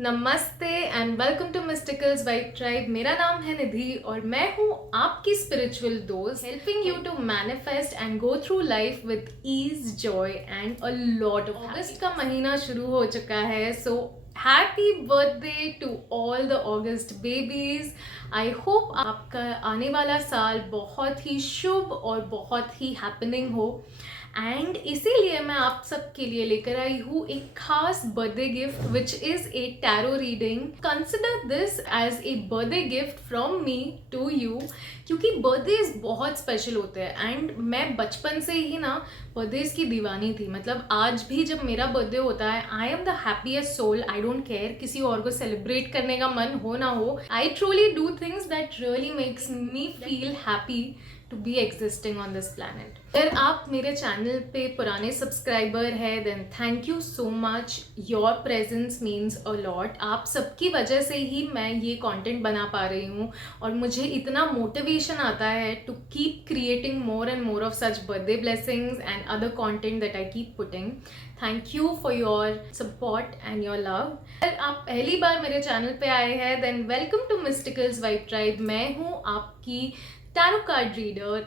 नमस्ते and welcome to Mysticals vibe Tribe. मेरा नाम है निधि और मैं हूँ आपकी स्पिरिचुअल दोस्त, helping you to manifest and go through life with ease, joy and a lot of. अगस्त का महीना शुरू हो चुका है, so happy birthday to all the August babies. I hope आपका आने वाला साल बहुत ही शुभ और बहुत ही हैपनिंग हो। एंड इसीलिए मैं आप सबके लिए लेकर आई हूँ एक खास birthday gift which is a tarot reading. Consider this as a birthday gift from me to you, क्योंकि बर्थडेज बहुत स्पेशल होते हैं एंड मैं बचपन से ही ना बर्थडेज की दीवानी थी। मतलब आज भी जब मेरा बर्थडे होता है, I am the happiest soul. I don't care किसी और को सेलिब्रेट करने का मन हो ना हो, I truly do things that really makes me feel happy to be existing on this planet. अगर आप मेरे चैनल पे पुराने सब्सक्राइबर हैं then thank you so much. Your presence means a lot. आप सबकी वजह से ही मैं ये कंटेंट बना पा रही हूँ और मुझे इतना मोटिवेशन आता है to keep creating more and more of such birthday blessings and other content that I keep putting. Thank you for your support and your love. अगर आप पहली बार मेरे चैनल पे आए हैं then welcome to Mysticals vibe Tribe. मैं हूँ आपकी tarot card reader,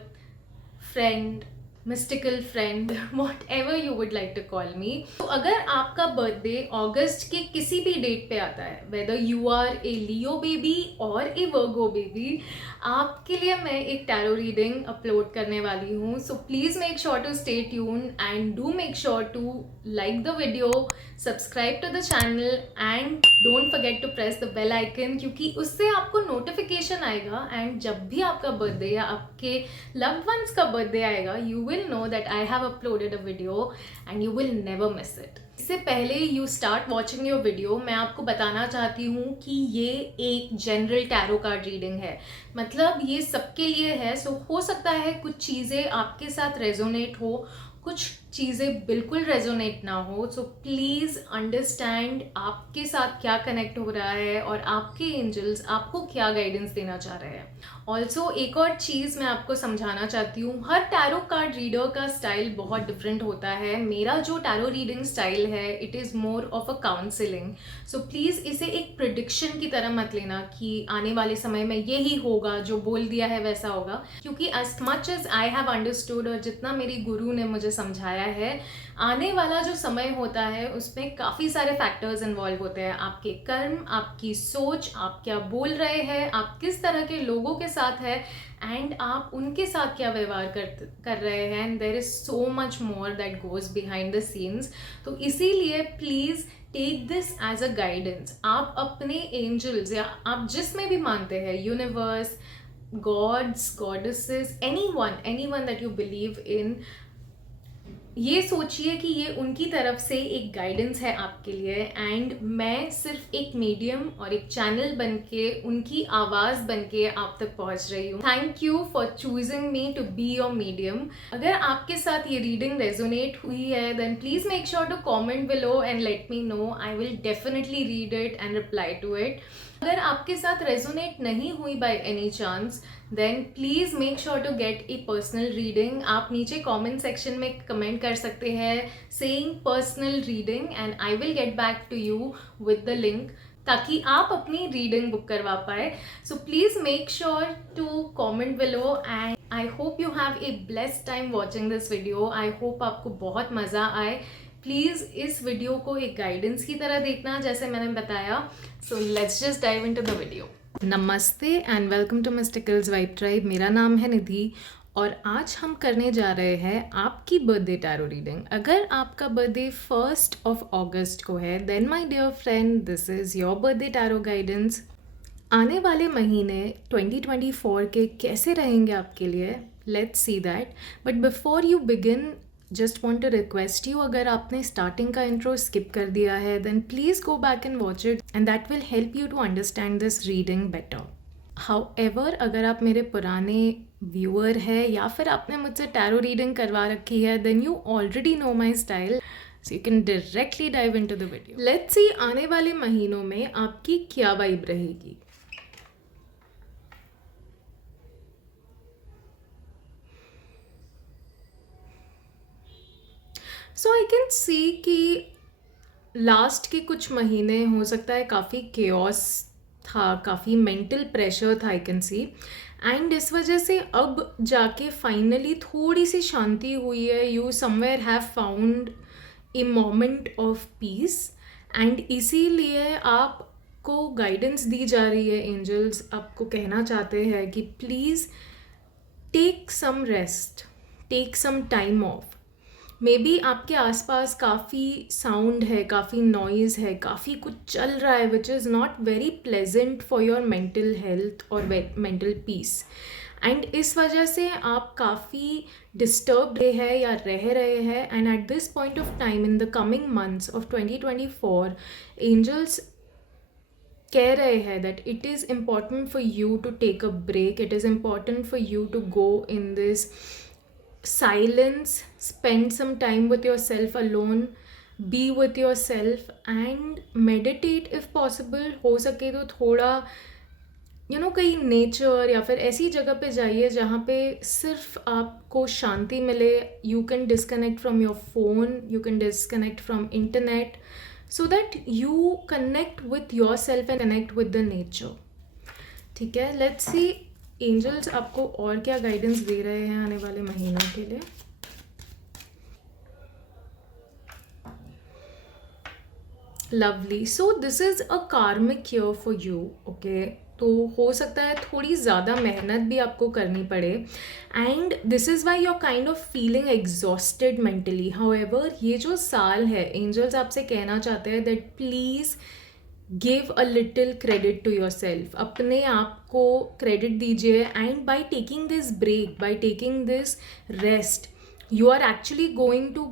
friend, mystical friend, whatever you would like to call me. तो अगर आपका बर्थडे अगस्त के किसी भी डेट पे आता है, whether you are a Leo baby और ए वर्गो बेबी, आपके लिए मैं एक टैरो रीडिंग अपलोड करने वाली हूँ। So please make sure to stay tune and do make sure to like the video, subscribe to the channel and don't forget to press the bell icon, क्योंकि उससे आपको नोटिफिकेशन आएगा and जब भी आपका बर्थडे या आपके loved ones का बर्थडे आएगा, you will know that I have uploaded a video and you will never miss it. इससे पहले you start watching your video, मैं आपको बताना चाहती हूँ कि ये एक जनरल टैरो कार्ड रीडिंग है। मतलब ये सबके लिए है। सो हो सकता है कुछ चीज़ें आपके साथ रेजोनेट हो, कुछ चीज़ें बिल्कुल रेजोनेट ना हो। सो प्लीज़ अंडरस्टैंड आपके साथ क्या कनेक्ट हो रहा है और आपके एंजल्स आपको क्या गाइडेंस देना चाह रहे हैं। ऑल्सो एक और चीज़ मैं आपको समझाना चाहती हूँ, हर टैरो कार्ड रीडर का स्टाइल बहुत डिफरेंट होता है। मेरा जो टैरो रीडिंग स्टाइल है it is more of a counselling. So please इसे एक प्रिडिक्शन की तरह मत लेना कि आने वाले समय में यही होगा, जो बोल दिया है वैसा होगा, क्योंकि as much as I have understood और जितना मेरी गुरु ने मुझे समझाया है, आने वाला जो समय होता है उसमें काफ़ी सारे फैक्टर्स इन्वॉल्व होते हैं। आपके कर्म, आपकी सोच, आप क्या बोल रहे हैं, आप किस तरह के लोगों के साथ है एंड आप उनके साथ क्या व्यवहार कर रहे हैं। And there is so much more that goes behind the scenes. तो इसीलिए please take this as a guidance. आप अपने एंजल्स या आप जिसमें भी मानते हैं, universe, gods, goddesses, any one that you believe in, ये सोचिए कि ये उनकी तरफ से एक गाइडेंस है आपके लिए एंड मैं सिर्फ एक मीडियम और एक चैनल बनके, उनकी आवाज़ बनके आप तक पहुंच रही हूँ। Thank you for choosing me to be your medium. अगर आपके साथ ये रीडिंग रेजोनेट हुई है then please make sure to comment below and let me know. I will definitely read it and reply to it. अगर आपके साथ resonate नहीं हुई by any chance then please make sure to get a personal reading. आप नीचे comment section में comment कर सकते हैं saying personal reading and I will get back to you with the link, ताकि आप अपनी रीडिंग बुक करवा पाए। So please make sure to comment below and I hope you have a blessed time watching this video. I hope आपको बहुत मज़ा आए। Please इस वीडियो को एक गाइडेंस की तरह देखना जैसे मैंने बताया। So let's just dive into the video. नमस्ते and welcome to Mysticals vibe Tribe. मेरा नाम है निधि और आज हम करने जा रहे हैं आपकी बर्थडे टैरो रीडिंग। अगर आपका बर्थडे 1 अगस्त को है then my dear friend this is your birthday tarot guidance. आने वाले महीने 2024 के कैसे रहेंगे आपके लिए, let's see that. But before you begin just want to request you, अगर आपने स्टार्टिंग का इंट्रो स्किप कर दिया है then please go back and watch it and that will help you to understand this reading better. However अगर आप मेरे पुराने व्यूअर हैं या फिर आपने मुझसे टैरो रीडिंग करवा रखी है then you already know my style, so you can directly dive into the video. Let's see आने वाले महीनों में आपकी क्या वाइब रहेगी। सो आई कैन सी कि लास्ट के कुछ महीने हो सकता है काफ़ी केओस था, काफ़ी मेंटल प्रेशर था, आई कैन सी। एंड इस वजह से अब जाके फाइनली थोड़ी सी शांति हुई है। You somewhere have found a moment of peace, and इसीलिए आपको गाइडेंस दी जा रही है। एंजल्स आपको कहना चाहते हैं कि please take some rest, take some time off. Maybe आपके आसपास काफ़ी साउंड है, काफ़ी नॉइज़ है, काफ़ी कुछ चल रहा है which is not very pleasant for your mental health और मेंटल पीस। एंड इस वजह से आप काफ़ी डिस्टर्ब रहे हैं या रह रहे हैं। And at this point of time in the coming months of 2024, angels कह रहे हैं that it is important for you to take a break, it is important for you to go in this silence, spend some time with yourself alone, be with yourself and meditate if possible। हो सके तो थोड़ा कहीं nature या फिर ऐसी जगह पे जाइए जहाँ पे सिर्फ आपको शांति मिले। You can disconnect from your phone, you can disconnect from internet, so that you connect with your self and connect with the nature. ठीक है, लेट्स सी एंजल्स आपको और क्या गाइडेंस दे रहे हैं आने वाले महीनों के लिए। Lovely, so this is a कार्मिक ईयर फॉर यू। ओके, तो हो सकता है थोड़ी ज़्यादा मेहनत भी आपको करनी पड़े, and this is why you're kind of feeling exhausted mentally. However ये जो साल है, एंजल्स आपसे कहना चाहते हैं that please give a little credit to yourself. अपने आप को क्रेडिट दीजिए, and by taking this break, by taking this rest, you are actually going to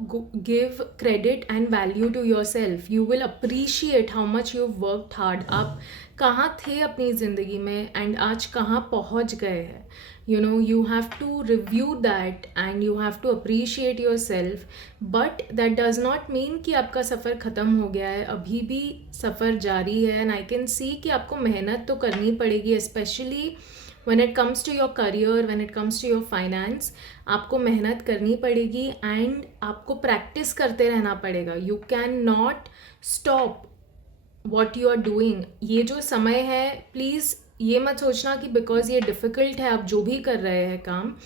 give credit and value to yourself. You will appreciate how much you've worked hard. आप कहाँ थे अपनी ज़िंदगी में एंड आज कहाँ पहुँच गए हैं। you have to review that and you have to appreciate yourself, but that does not mean कि आपका सफ़र ख़त्म हो गया है। अभी भी सफ़र जारी है, एंड आई कैन सी कि आपको मेहनत तो करनी पड़ेगी, specially when it comes to your career, when it comes to your finance, आपको मेहनत करनी पड़ेगी एंड आपको प्रैक्टिस करते रहना पड़ेगा। You can not stop what you are doing. ये जो समय है, प्लीज़ ये मत सोचना कि बिकॉज ये डिफ़िकल्ट है, आप जो भी कर रहे हैं काम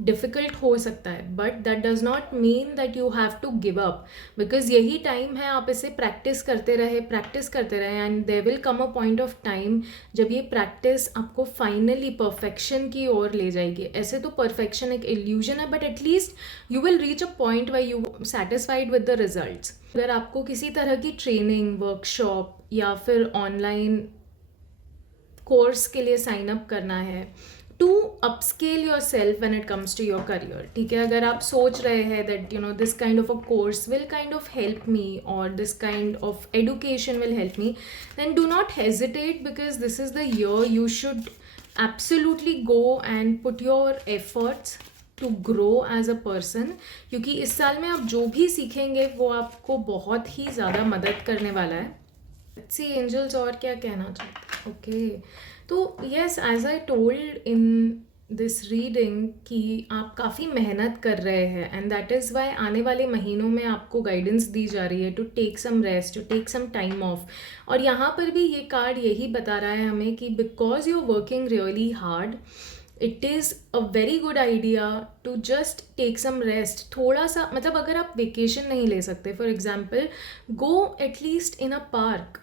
डिफ़िकल्ट हो सकता है, but that does not mean that you have to give up, because यही टाइम है, आप इसे प्रैक्टिस करते रहे and there will come a point of time जब ये प्रैक्टिस आपको फाइनली परफेक्शन की ओर ले जाएगी। ऐसे तो परफेक्शन एक इल्यूजन है, but at least you will reach a point where you satisfied with the results. अगर आपको किसी तरह की ट्रेनिंग, वर्कशॉप या फिर ऑनलाइन कोर्स के लिए साइन अप करना है to upscale yourself when it comes to your career, ठीक है, अगर आप सोच रहे हैं that this kind of a course will kind of help me और this kind of education will help me, then do not hesitate, because this is the year you should absolutely go and put your efforts to grow as a person, क्योंकि इस साल में आप जो भी सीखेंगे वो आपको बहुत ही ज़्यादा मदद करने वाला है। सी एंजल्स और क्या कहना चाहते हैं। ओके, तो yes, as I told in this reading कि आप काफ़ी मेहनत कर रहे हैं, एंड दैट इज़ वाई आने वाले महीनों में आपको गाइडेंस दी जा रही है to take some rest, to take some time off. और यहाँ पर भी ये कार्ड यही बता रहा है हमें कि because you are working really hard, it is a very good idea to just take some rest. थोड़ा सा, मतलब अगर आप वेकेशन नहीं ले सकते, for example go at least in a park,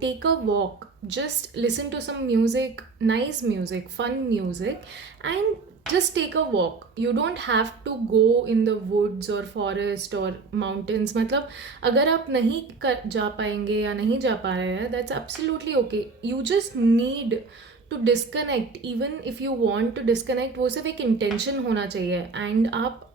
take a walk, just listen to some music, nice music, fun music, and just take a walk. You don't have to go in the woods or forest or mountains. मतलब अगर आप नहीं जा पाएंगे या नहीं जा पा रहे हैं, that's absolutely okay. You just need to disconnect. Even if you want to disconnect, वो सिर्फ एक intention होना चाहिए, and आप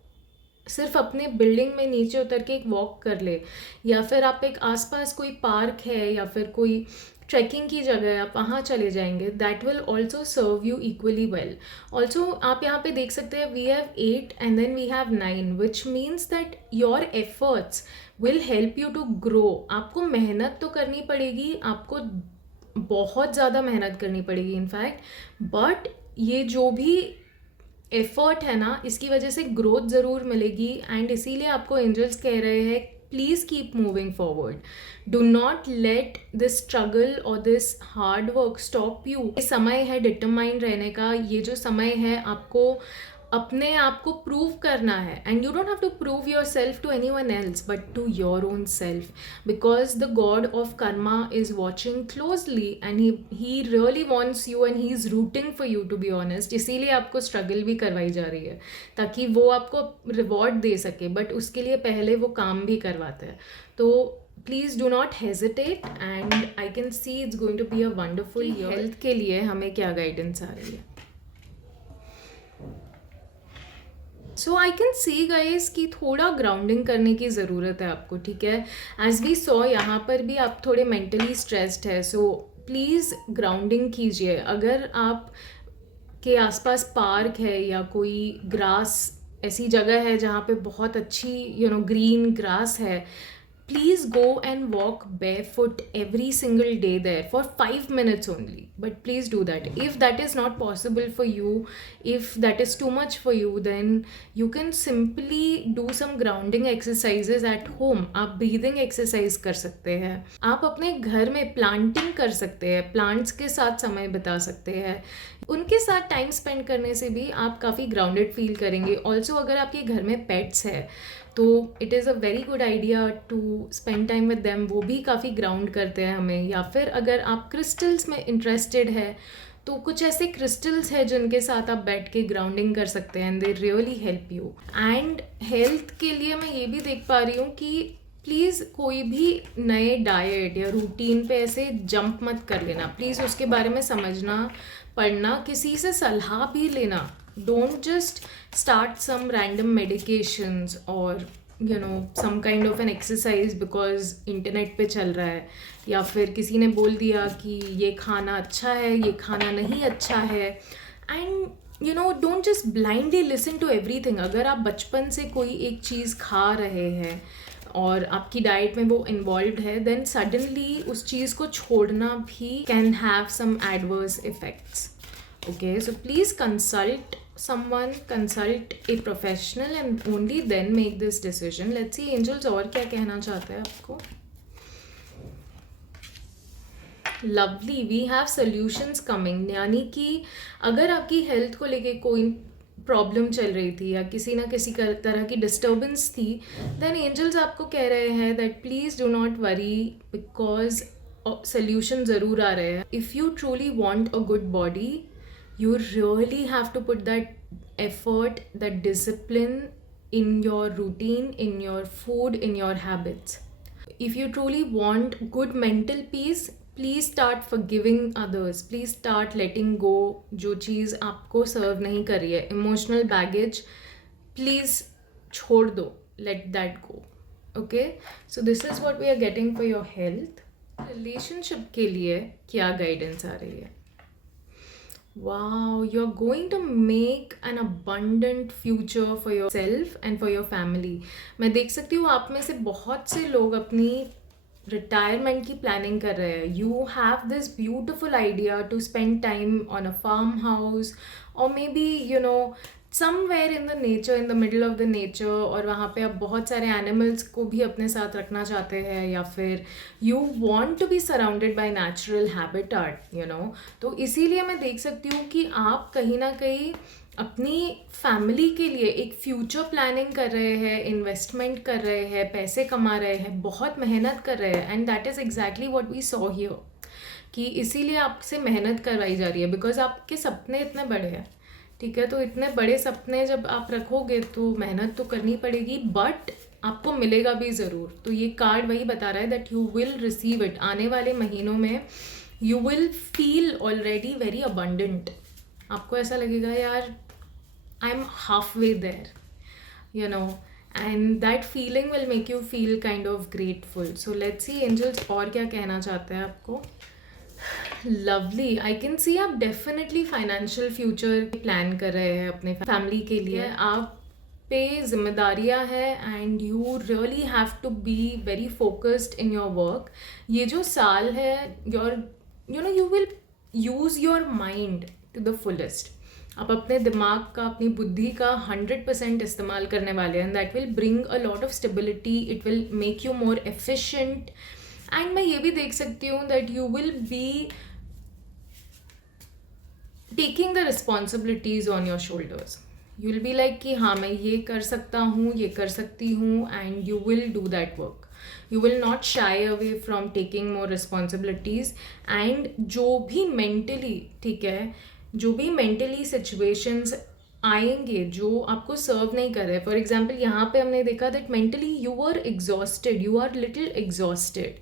सिर्फ अपने बिल्डिंग में नीचे उतर के एक वॉक कर ले, या फिर आप एक आसपास कोई पार्क है या फिर कोई ट्रैकिंग की जगह है, आप वहाँ चले जाएंगे, that will also serve you equally well. Also आप यहाँ पे देख सकते हैं we have 8 and then we have 9, which means that your efforts will help you to grow. आपको मेहनत तो करनी पड़ेगी, आपको बहुत ज़्यादा मेहनत करनी पड़ेगी इनफैक्ट, बट ये जो भी एफर्ट है ना, इसकी वजह से ग्रोथ ज़रूर मिलेगी। एंड इसीलिए आपको एंजल्स कह रहे हैं please keep moving forward. Do not let this struggle or this hard work stop you. ये समय है डिटरमाइंड रहने का, ये जो समय है आपको अपने आप को प्रूव करना है. And you don't have to prove yourself to any one else but to your own self, because the god of karma is watching closely and he really wants you and he is rooting for you, to be honest. इसीलिए आपको struggle भी करवाई जा रही है ताकि वो आपको रिवॉर्ड दे सके, बट उसके लिए पहले वो काम भी करवाते हैं. तो please do not hesitate and I can see it's going to be a wonderful year. Health के लिए हमें क्या गाइडेंस आ रही है? So I can see guys कि थोड़ा ग्राउंडिंग करने की ज़रूरत है आपको, ठीक है. एज वी सॉ यहाँ पर भी आप थोड़े मेंटली स्ट्रेस्ड है, सो प्लीज़ ग्राउंडिंग कीजिए. अगर आप के आसपास पार्क है या कोई ग्रास ऐसी जगह है जहाँ पे बहुत अच्छी ग्रीन ग्रास है, please go and walk barefoot every single day there for 5 minutes only. But please do that. If that is not possible for you, if that is too much for you, then you can simply do some grounding exercises at home. आप breathing exercise कर सकते हैं, आप अपने घर में planting कर सकते हैं, plants के साथ समय बिता सकते हैं. उनके साथ टाइम स्पेंड करने से भी आप काफ़ी ग्राउंडेड फील करेंगे. ऑल्सो अगर आपके घर में पेट्स है तो it is a very good idea to spend time with them. वो भी काफ़ी ग्राउंड करते हैं हमें. या फिर अगर आप क्रिस्टल्स में इंटरेस्टेड है तो कुछ ऐसे क्रिस्टल्स है जिनके साथ आप बैठ के ग्राउंडिंग कर सकते हैं and they really help you. And health के लिए मैं ये भी देख पा रही हूँ कि प्लीज़ कोई भी नए डाइट या रूटीन पे ऐसे जंप मत कर लेना. प्लीज़ उसके बारे में समझना, पढ़ना, किसी से सलाह भी लेना. Don't just start some random medications or some kind of an exercise because internet पे चल रहा है या फिर किसी ने बोल दिया कि ये खाना अच्छा है, ये खाना नहीं अच्छा है. And don't just blindly listen to everything. अगर आप बचपन से कोई एक चीज़ खा रहे हैं और आपकी डाइट में वो इन्वॉल्व है, देन सडनली उस चीज़ को छोड़ना भी can have some adverse effects. Okay, so please consult someone, consult a professional and only then make this decision. Let's see angels और क्या कहना चाहते हैं आपको. Lovely, we have solutions coming. यानी कि अगर आपकी हेल्थ को लेके कोई प्रॉब्लम चल रही थी या किसी ना किसी तरह की डिस्टर्बेंस थी, देन एंजल्स आपको कह रहे हैं that please do not worry because solution ज़रूर आ रहे हैं. If you truly want a good body, you really have to put that effort, that discipline in your routine, in your food, in your habits. If you truly want good mental peace, please start forgiving others. Please start letting go जो चीज़ आपको सर्व नहीं कर रही है. Emotional baggage, please छोड़ दो. Let that go. Okay? So this is what we are getting for your health. Relationship के लिए क्या guidance आ रही है? Wow, you're going to make an abundant future for yourself and for your family. मैं देख सकती हूँ आप में से बहुत से लोग अपनी रिटायरमेंट की प्लानिंग कर रहे हैं. You have this beautiful idea to spend time on a farm house और maybe somewhere in the nature, in the middle of the nature, और वहाँ पे आप बहुत सारे एनिमल्स को भी अपने साथ रखना चाहते हैं या फिर you want to be surrounded by natural habitat. तो इसीलिए मैं देख सकती हूँ कि आप कहीं ना कहीं अपनी फैमिली के लिए एक फ्यूचर प्लानिंग कर रहे हैं, इन्वेस्टमेंट कर रहे हैं, पैसे कमा रहे हैं, बहुत मेहनत कर रहे हैं. And that is exactly what we saw here कि इसीलिए आपसे मेहनत करवाई जा रही है बिकॉज आपके सपने इतने बड़े हैं. ठीक है, तो इतने बड़े सपने जब आप रखोगे तो मेहनत तो करनी पड़ेगी, बट आपको मिलेगा भी ज़रूर. तो ये कार्ड वही बता रहा है that you will receive it. आने वाले महीनों में you will feel already very abundant. आपको ऐसा लगेगा यार I am halfway there, and that feeling will make you feel kind of grateful. So let's see angels और क्या कहना चाहते हैं आपको. लवली, आई कैन सी आप डेफिनेटली फाइनेंशियल फ्यूचर प्लान कर रहे हैं अपने फैमिली के लिए. आप पे जिम्मेदारियां हैं and you really have to be very focused in your work. ये जो साल है you will use your mind to the fullest. आप अपने दिमाग का, अपनी बुद्धि का 100% इस्तेमाल करने वाले हैं, and that will bring a lot of stability, it will make you more efficient. And मैं ये भी देख सकती हूँ that you will be taking the responsibilities on your shoulders. You will be like कि हाँ मैं ये कर सकता हूँ, ये कर सकती हूँ, and you will do that work. You will not shy away from taking more responsibilities. And जो भी मेंटली, ठीक है, जो भी मेंटली सिचुएशंस आएंगे जो आपको सर्व नहीं कर रहे, फॉर एग्जाम्पल यहाँ पे हमने देखा that mentally you are exhausted, you are little exhausted,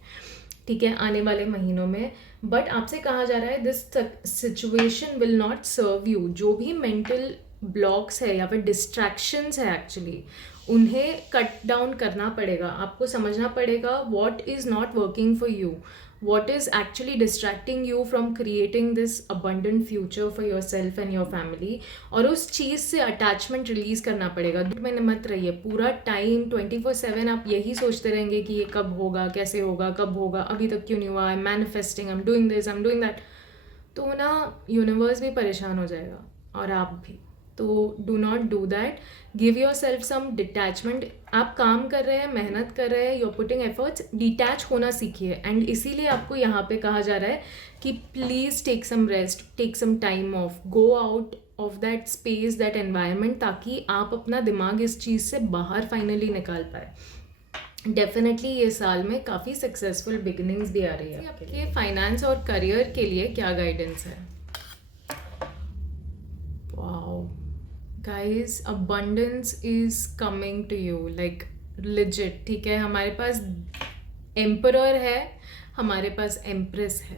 ठीक है, आने वाले महीनों में. बट आपसे कहा जा रहा है this situation will not serve you. जो भी मेंटल ब्लॉक्स है या फिर डिस्ट्रैक्शंस है एक्चुअली, उन्हें कट डाउन करना पड़ेगा. आपको समझना पड़ेगा what is not working for you, what is actually distracting you from creating this abundant future for yourself and your family. और उस चीज़ से अटैचमेंट रिलीज़ करना पड़ेगा. मैंने मत रहिए पूरा टाइम 24/7 आप यही सोचते रहेंगे कि ये कब होगा, कैसे होगा, कब होगा, अभी तक क्यों नहीं हुआ, I am manifesting, I am doing this, I am doing that. तो ना यूनिवर्स भी परेशान हो जाएगा और आप भी. तो do not do that. Give yourself some detachment. आप काम कर रहे हैं, मेहनत कर रहे हैं, you are putting efforts, detach होना सीखिए. एंड इसीलिए आपको यहाँ पे कहा जा रहा है कि please take some rest, take some time off, go out of that space, that environment, ताकि आप अपना दिमाग इस चीज़ से बाहर फाइनली निकाल पाए. डेफिनेटली ये साल में काफ़ी सक्सेसफुल बिगिनिंग्स भी आ रही है. आपके फाइनेंस और करियर के लिए क्या गाइडेंस है? Wow guys, abundance is coming to you like legit. ठीक है, हमारे पास एम्परर है, हमारे पास एम्प्रेस है.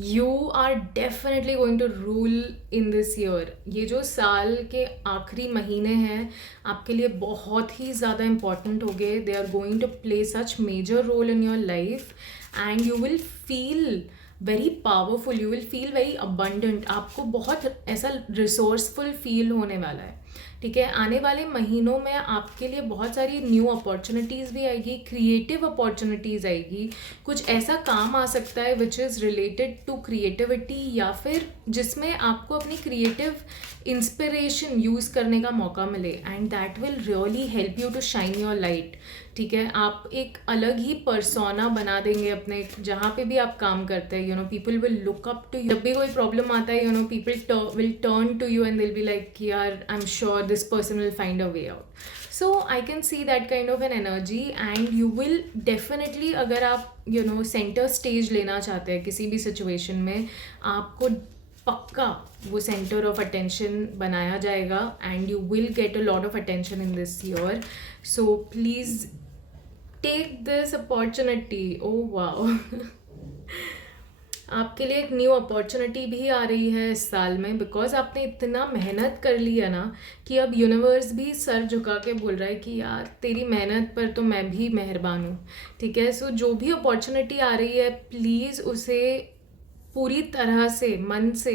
You are definitely going to rule in this year. ये जो साल के आखिरी महीने हैं आपके लिए बहुत ही ज़्यादा इम्पॉर्टेंट हो गए. They are going to play such major role in your life and you will feel very powerful, you will feel very abundant. आपको बहुत ऐसा रिसोर्सफुल फील होने वाला है. ठीक है, आने वाले महीनों में आपके लिए बहुत सारी न्यू अपॉर्चुनिटीज़ भी आएगी, क्रिएटिव अपॉर्चुनिटीज़ आएगी. कुछ ऐसा काम आ सकता है which is related to creativity, या फिर जिसमें आपको अपनी क्रिएटिव इंस्पिरेशन यूज़ करने का मौका मिले, and that will really help you to shine your light. ठीक है, आप एक अलग ही पर्सोना बना देंगे अपने, जहाँ पे भी आप काम करते हैं. People will look up to you. जब भी कोई प्रॉब्लम आता है, people will turn to you and they'll be like कि यार I am sure this person will find a way out. So I can see that kind of an energy. And you will definitely, अगर आप centre stage लेना चाहते हैं किसी भी situation में, आपको पक्का वो सेंटर ऑफ अटेंशन बनाया जाएगा and you will get a lot of attention in this year. So please take this opportunity. Oh wow, आपके लिए एक न्यू अपॉर्चुनिटी भी आ रही है इस साल में, बिकॉज आपने इतना मेहनत कर ली है ना कि अब यूनिवर्स भी सर झुका के बोल रहा है कि यार तेरी मेहनत पर तो मैं भी मेहरबान हूँ. ठीक है, सो जो भी अपॉर्चुनिटी आ रही है प्लीज़ उसे पूरी तरह से मन से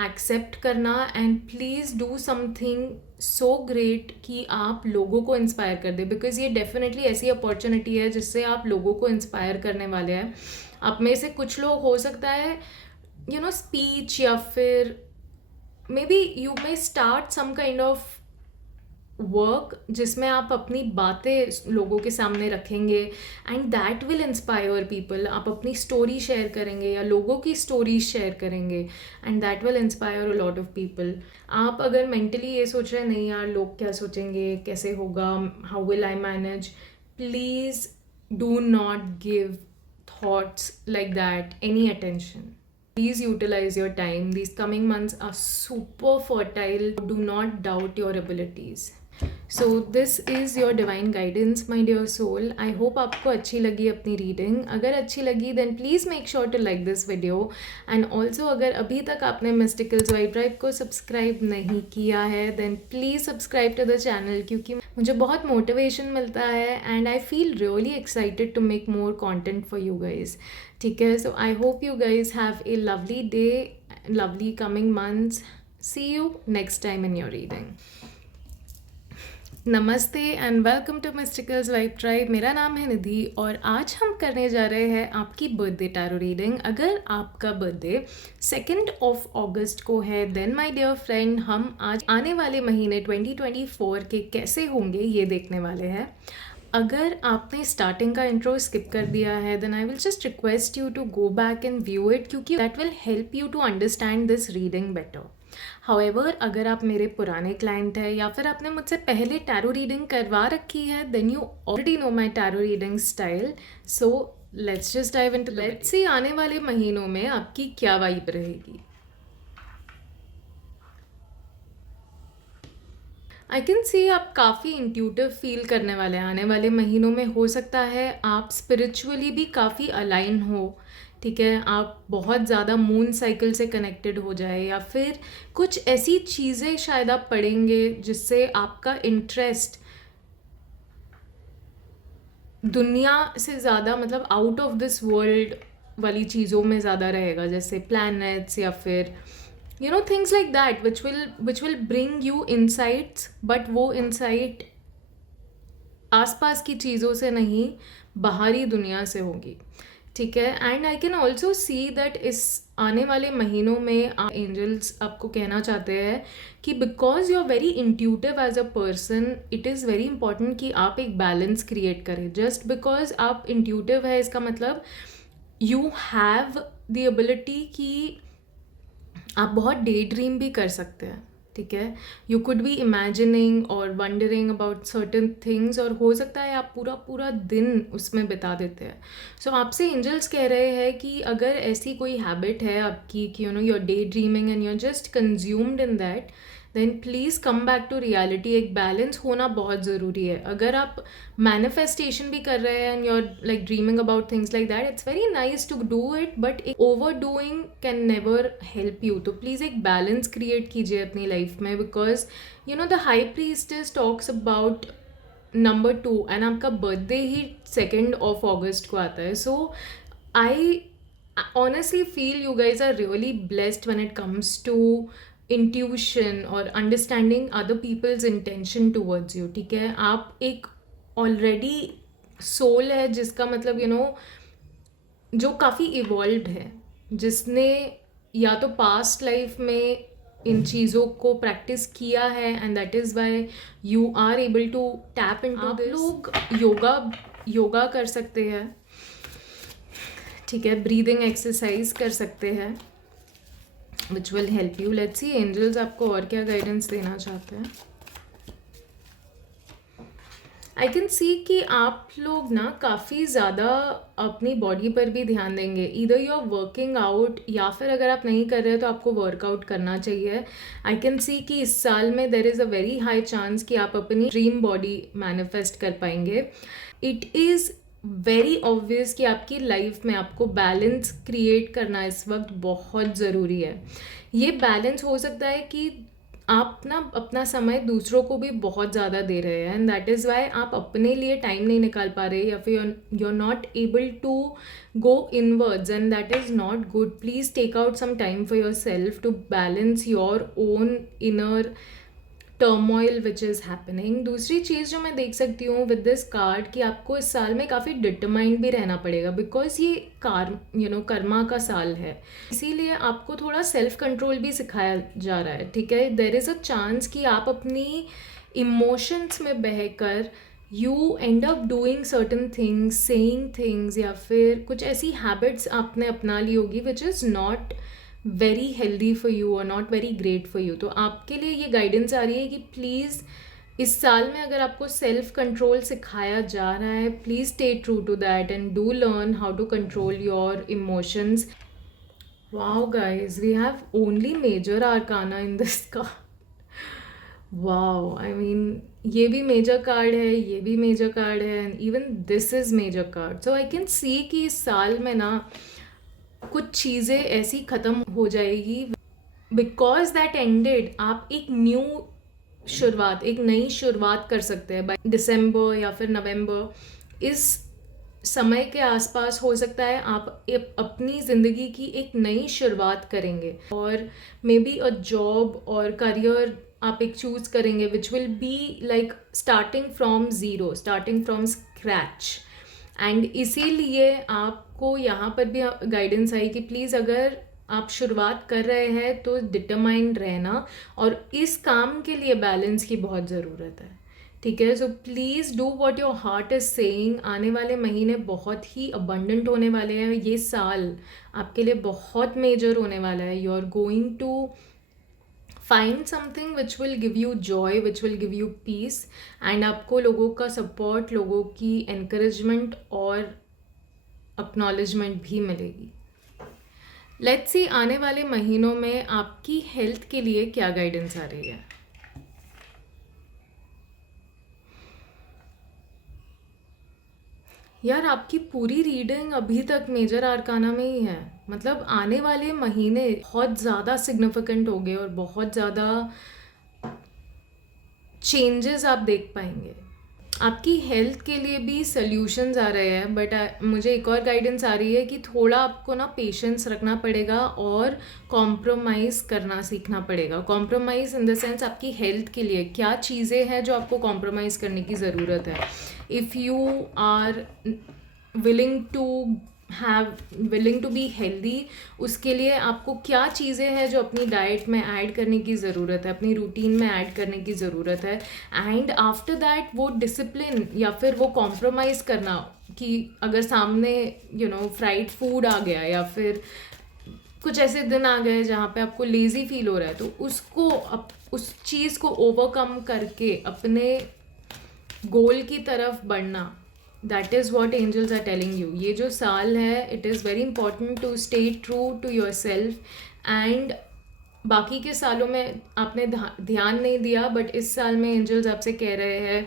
एक्सेप्ट करना and please do something so great कि आप लोगों को इंस्पायर कर दे. बिकॉज ये डेफिनेटली ऐसी अपॉर्चुनिटी है जिससे आप लोगों को इंस्पायर करने वाले हैं. आप में से कुछ लोग हो सकता है स्पीच, या फिर maybe you may start some kind of work जिसमें आप अपनी बातें लोगों के सामने रखेंगे and that will inspire people. आप अपनी स्टोरी शेयर करेंगे या लोगों की स्टोरी शेयर करेंगे and that will inspire a lot of people. आप अगर मेंटली ये सोच रहे हैं नहीं यार लोग क्या सोचेंगे, कैसे होगा, how will I manage, please do not give thoughts like that any attention. Please utilize your time. These coming months are super fertile. Do not doubt your abilities. So this is your divine guidance, my dear soul. I hope आपको अच्छी लगी अपनी reading. अगर अच्छी लगी then please make sure to like this video. And also अगर अभी तक आपने Mysticals Vibe Tribe को सब्सक्राइब नहीं किया है then please subscribe to the channel, क्योंकि मुझे बहुत मोटिवेशन मिलता है and I feel really excited to make more content for you guys. ठीक है, so I hope you guys have a lovely day, lovely coming months. See you next time in your reading. नमस्ते and welcome to Mysticals vibe Tribe. मेरा नाम है निधि और आज हम करने जा रहे हैं आपकी बर्थडे टैरो रीडिंग। अगर आपका बर्थडे 2 अगस्त को है देन माय डियर फ्रेंड, हम आज आने वाले महीने 2024 के कैसे होंगे ये देखने वाले हैं। अगर आपने स्टार्टिंग का इंट्रो स्किप कर दिया है then I will just request you to go back and view it, क्योंकि that will help you to understand this reading better. However, अगर आप मेरे पुराने क्लाइंट हैं या फिर आपने मुझसे पहले टैरो रीडिंग करवा रखी है then you already know my tarot reading style. So let's just dive into let's see आने वाले महीनों में आपकी क्या वाइब रहेगी। आई कैन सी आप काफ़ी इंट्यूटिव फील करने वाले हैं आने वाले महीनों में। हो सकता है आप स्पिरिचुअली भी काफ़ी अलाइन हो, ठीक है, आप बहुत ज़्यादा मून साइकिल से कनेक्टेड हो जाए या फिर कुछ ऐसी चीज़ें शायद आप पढ़ेंगे जिससे आपका इंटरेस्ट दुनिया से ज़्यादा मतलब आउट ऑफ दिस वर्ल्ड वाली चीज़ों में ज़्यादा रहेगा, जैसे प्लैनेट्स या फिर things like that which will bring you insights, but वो इनसाइट आसपास की चीज़ों से नहीं, बाहरी दुनिया से होगी, ठीक है। And I can also see that इस आने वाले महीनों में एंजल्स आपको कहना चाहते हैं कि because you are very intuitive as a person, it is very important कि आप एक बैलेंस क्रिएट करें। जस्ट बिकॉज आप इंट्यूटिव है इसका मतलब यू हैव द एबिलिटी कि आप बहुत डे ड्रीम भी कर सकते हैं, ठीक है। यू कुड बी इमेजिनिंग और वंडरिंग अबाउट सर्टन थिंग्स, और हो सकता है आप पूरा पूरा दिन उसमें बिता देते हैं। सो आपसे एंजल्स कह रहे हैं कि अगर ऐसी कोई हैबिट है आपकी कि you are daydreaming and you are just consumed in that, then please come back to reality. एक बैलेंस होना बहुत ज़रूरी है। अगर आप मैनिफेस्टेशन भी कर रहे हैं and you are like dreaming about things like that, it's very nice to do it, but overdoing can never help you. तो प्लीज़ एक बैलेंस क्रिएट कीजिए अपनी लाइफ में, because the high priestess talks about number 2 and आपका birthday ही 2 अगस्त को आता है। So I honestly feel you guys are really blessed when it comes to intuition or understanding other people's intention towards you, ठीक है। आप एक ऑलरेडी सोल है जिसका मतलब जो काफ़ी इवॉल्व है, जिसने या तो पास्ट लाइफ में इन चीज़ों को प्रैक्टिस किया है and that is why you are able to tap into this. आप लोग योगा कर सकते हैं, ठीक है, ब्रीदिंग एक्सरसाइज कर सकते हैं which will help you. Let's see angels आपको और क्या गाइडेंस देना चाहते हैं। आई कैन सी कि आप लोग ना काफ़ी ज़्यादा अपनी बॉडी पर भी ध्यान देंगे। इधर यू आर वर्किंग आउट या फिर अगर आप नहीं कर रहे तो आपको वर्कआउट करना चाहिए। आई कैन सी कि इस साल में देर is a very high chance कि आप अपनी ड्रीम बॉडी मैनिफेस्ट कर पाएंगे। इट इज़ वेरी ऑब्वियस कि आपकी लाइफ में आपको बैलेंस क्रिएट करना इस वक्त बहुत ज़रूरी है। ये बैलेंस हो सकता है कि आप ना अपना समय दूसरों को भी बहुत ज़्यादा दे रहे हैं एंड दैट इज़ वाई आप अपने लिए टाइम नहीं निकाल पा रहे या फिर you are not able to go inwards and that is not good. Please take out some time for yourself to balance your own inner turmoil which is happening. दूसरी चीज़ जो मैं देख सकती हूँ विद दिस कार्ड कि आपको इस साल में काफ़ी डिटरमाइंड भी रहना पड़ेगा, बिकॉज ये कर्मा का साल है, इसीलिए आपको थोड़ा सेल्फ कंट्रोल भी सिखाया जा रहा है, ठीक है। देर इज़ अ चांस कि आप अपनी इमोशंस में बहकर you end up doing certain things, saying things, या फिर कुछ ऐसी हैबिट्स आपने अपना ली होगी which is not very healthy for you और not very great for you. तो आपके लिए ये गाइडेंस आ रही है कि प्लीज़ इस साल में अगर आपको सेल्फ कंट्रोल सिखाया जा रहा है, please stay true to that and do learn how to control your emotions. Wow guys, we have only major arcana in this card. Wow, I mean ये भी मेजर कार्ड है, ये भी मेजर कार्ड है and even this is major card. So I can see कि इस साल में ना कुछ चीज़ें ऐसी ख़त्म हो जाएगी बिकॉज दैट एंडेड। आप एक न्यू शुरुआत, एक नई शुरुआत कर सकते हैं बाय दिसंबर या फिर नवंबर। इस समय के आसपास हो सकता है आप अपनी ज़िंदगी की एक नई शुरुआत करेंगे और मे बी अ जॉब और करियर आप एक चूज़ करेंगे विच will be like starting from zero, starting from scratch. And इसीलिए आपको यहाँ पर भी गाइडेंस आई कि प्लीज़ अगर आप शुरुआत कर रहे हैं तो डिटरमाइंड रहना, और इस काम के लिए बैलेंस की बहुत ज़रूरत है, ठीक है। So please do what your heart is saying. आने वाले महीने बहुत ही अबंडेंट होने वाले हैं, ये साल आपके लिए बहुत मेजर होने वाला है। You are going to find something which will give you joy, which will give you peace, and आपको लोगों का सपोर्ट, लोगों की एनकरेजमेंट और अक्नॉलेजमेंट भी मिलेगी। लेट्स सी आने वाले महीनों में आपकी हेल्थ के लिए क्या गाइडेंस आ रही है। यार आपकी पूरी रीडिंग अभी तक मेजर आर्काना में ही है, मतलब आने वाले महीने बहुत ज़्यादा सिग्निफिकेंट हो गए और बहुत ज़्यादा चेंजेस आप देख पाएंगे। आपकी हेल्थ के लिए भी सल्यूशंस आ रहे हैं, बट मुझे एक और गाइडेंस आ रही है कि थोड़ा आपको ना पेशेंस रखना पड़ेगा और कॉम्प्रोमाइज़ करना सीखना पड़ेगा। कॉम्प्रोमाइज़ इन द सेंस आपकी हेल्थ के लिए क्या चीज़ें हैं जो आपको कॉम्प्रोमाइज़ करने की ज़रूरत है। If you are willing to be healthy, उसके लिए आपको क्या चीज़ें हैं जो अपनी डाइट में ऐड करने की ज़रूरत है, अपनी रूटीन में ऐड करने की ज़रूरत है। एंड आफ्टर दैट वो डिसिप्लिन या फिर वो कॉम्प्रोमाइज़ करना कि अगर सामने फ्राइड फूड आ गया या फिर कुछ ऐसे दिन आ गए जहाँ पे आपको लेज़ी फील हो रहा है, तो उसको उस चीज़ को ओवरकम करके अपने गोल की तरफ बढ़ना, that is what angels are telling you. ये जो साल है, it is very important to stay true to yourself. And बाकी के सालों में आपने ध्यान नहीं दिया, बट इस साल में एंजल्स आपसे कह रहे हैं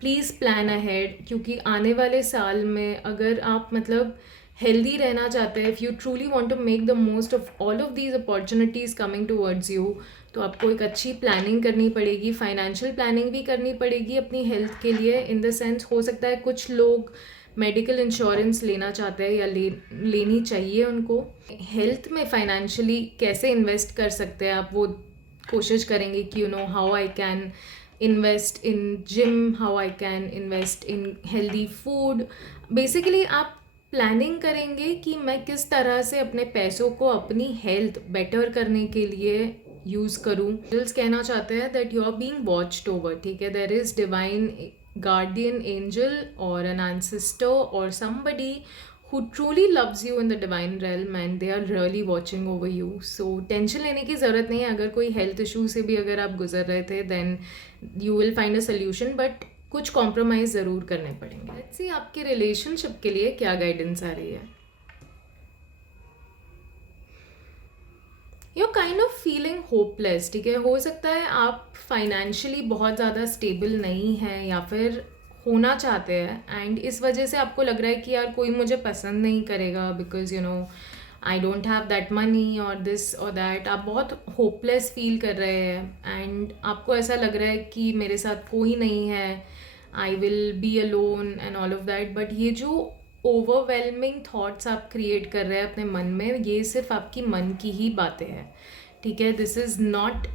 प्लीज़ प्लान अहेड, क्योंकि आने वाले साल में अगर आप मतलब हेल्दी रहना चाहते हैं, if you truly want to make the most of all of these opportunities coming towards you, तो आपको एक अच्छी प्लानिंग करनी पड़ेगी, फाइनेंशियल प्लानिंग भी करनी पड़ेगी अपनी हेल्थ के लिए। इन द सेंस हो सकता है कुछ लोग मेडिकल इंश्योरेंस लेना चाहते हैं या लेनी चाहिए उनको। हेल्थ में फाइनेंशियली कैसे इन्वेस्ट कर सकते हैं आप, वो कोशिश करेंगे कि how I can invest in gym, how I can invest in healthy food. Basically आप प्लानिंग करेंगे कि मैं किस तरह से अपने पैसों को अपनी हेल्थ बेटर करने के लिए यूज़ करूँ। एंजल्स कहना चाहते हैं that you are being watched over, ठीक है। There is divine guardian angel or an ancestor or somebody who truly loves you in the divine realm and they are really watching over you. So tension लेने की ज़रूरत नहीं है। अगर कोई health issue से भी अगर आप गुजर रहे थे then you will find a solution, but कुछ कॉम्प्रोमाइज़ ज़रूर करने पड़ेंगे। लेट्स सी आपके रिलेशनशिप के लिए क्या गाइडेंस आ रही है। You're kind of feeling hopeless, ठीक है। हो सकता है आप फाइनेंशियली बहुत ज़्यादा स्टेबल नहीं हैं या फिर होना चाहते हैं, एंड इस वजह से आपको लग रहा है कि यार कोई मुझे पसंद नहीं करेगा because I don't have that money और दिस और दैट। आप बहुत होपलेस फील कर रहे हैं एंड आपको ऐसा लग रहा है कि मेरे साथ कोई नहीं है, I will be alone and all of that. But ये जो ओवरवेलमिंग थॉट्स आप क्रिएट कर रहे हैं अपने मन में, ये सिर्फ आपकी मन की ही बातें हैं, ठीक है। This is not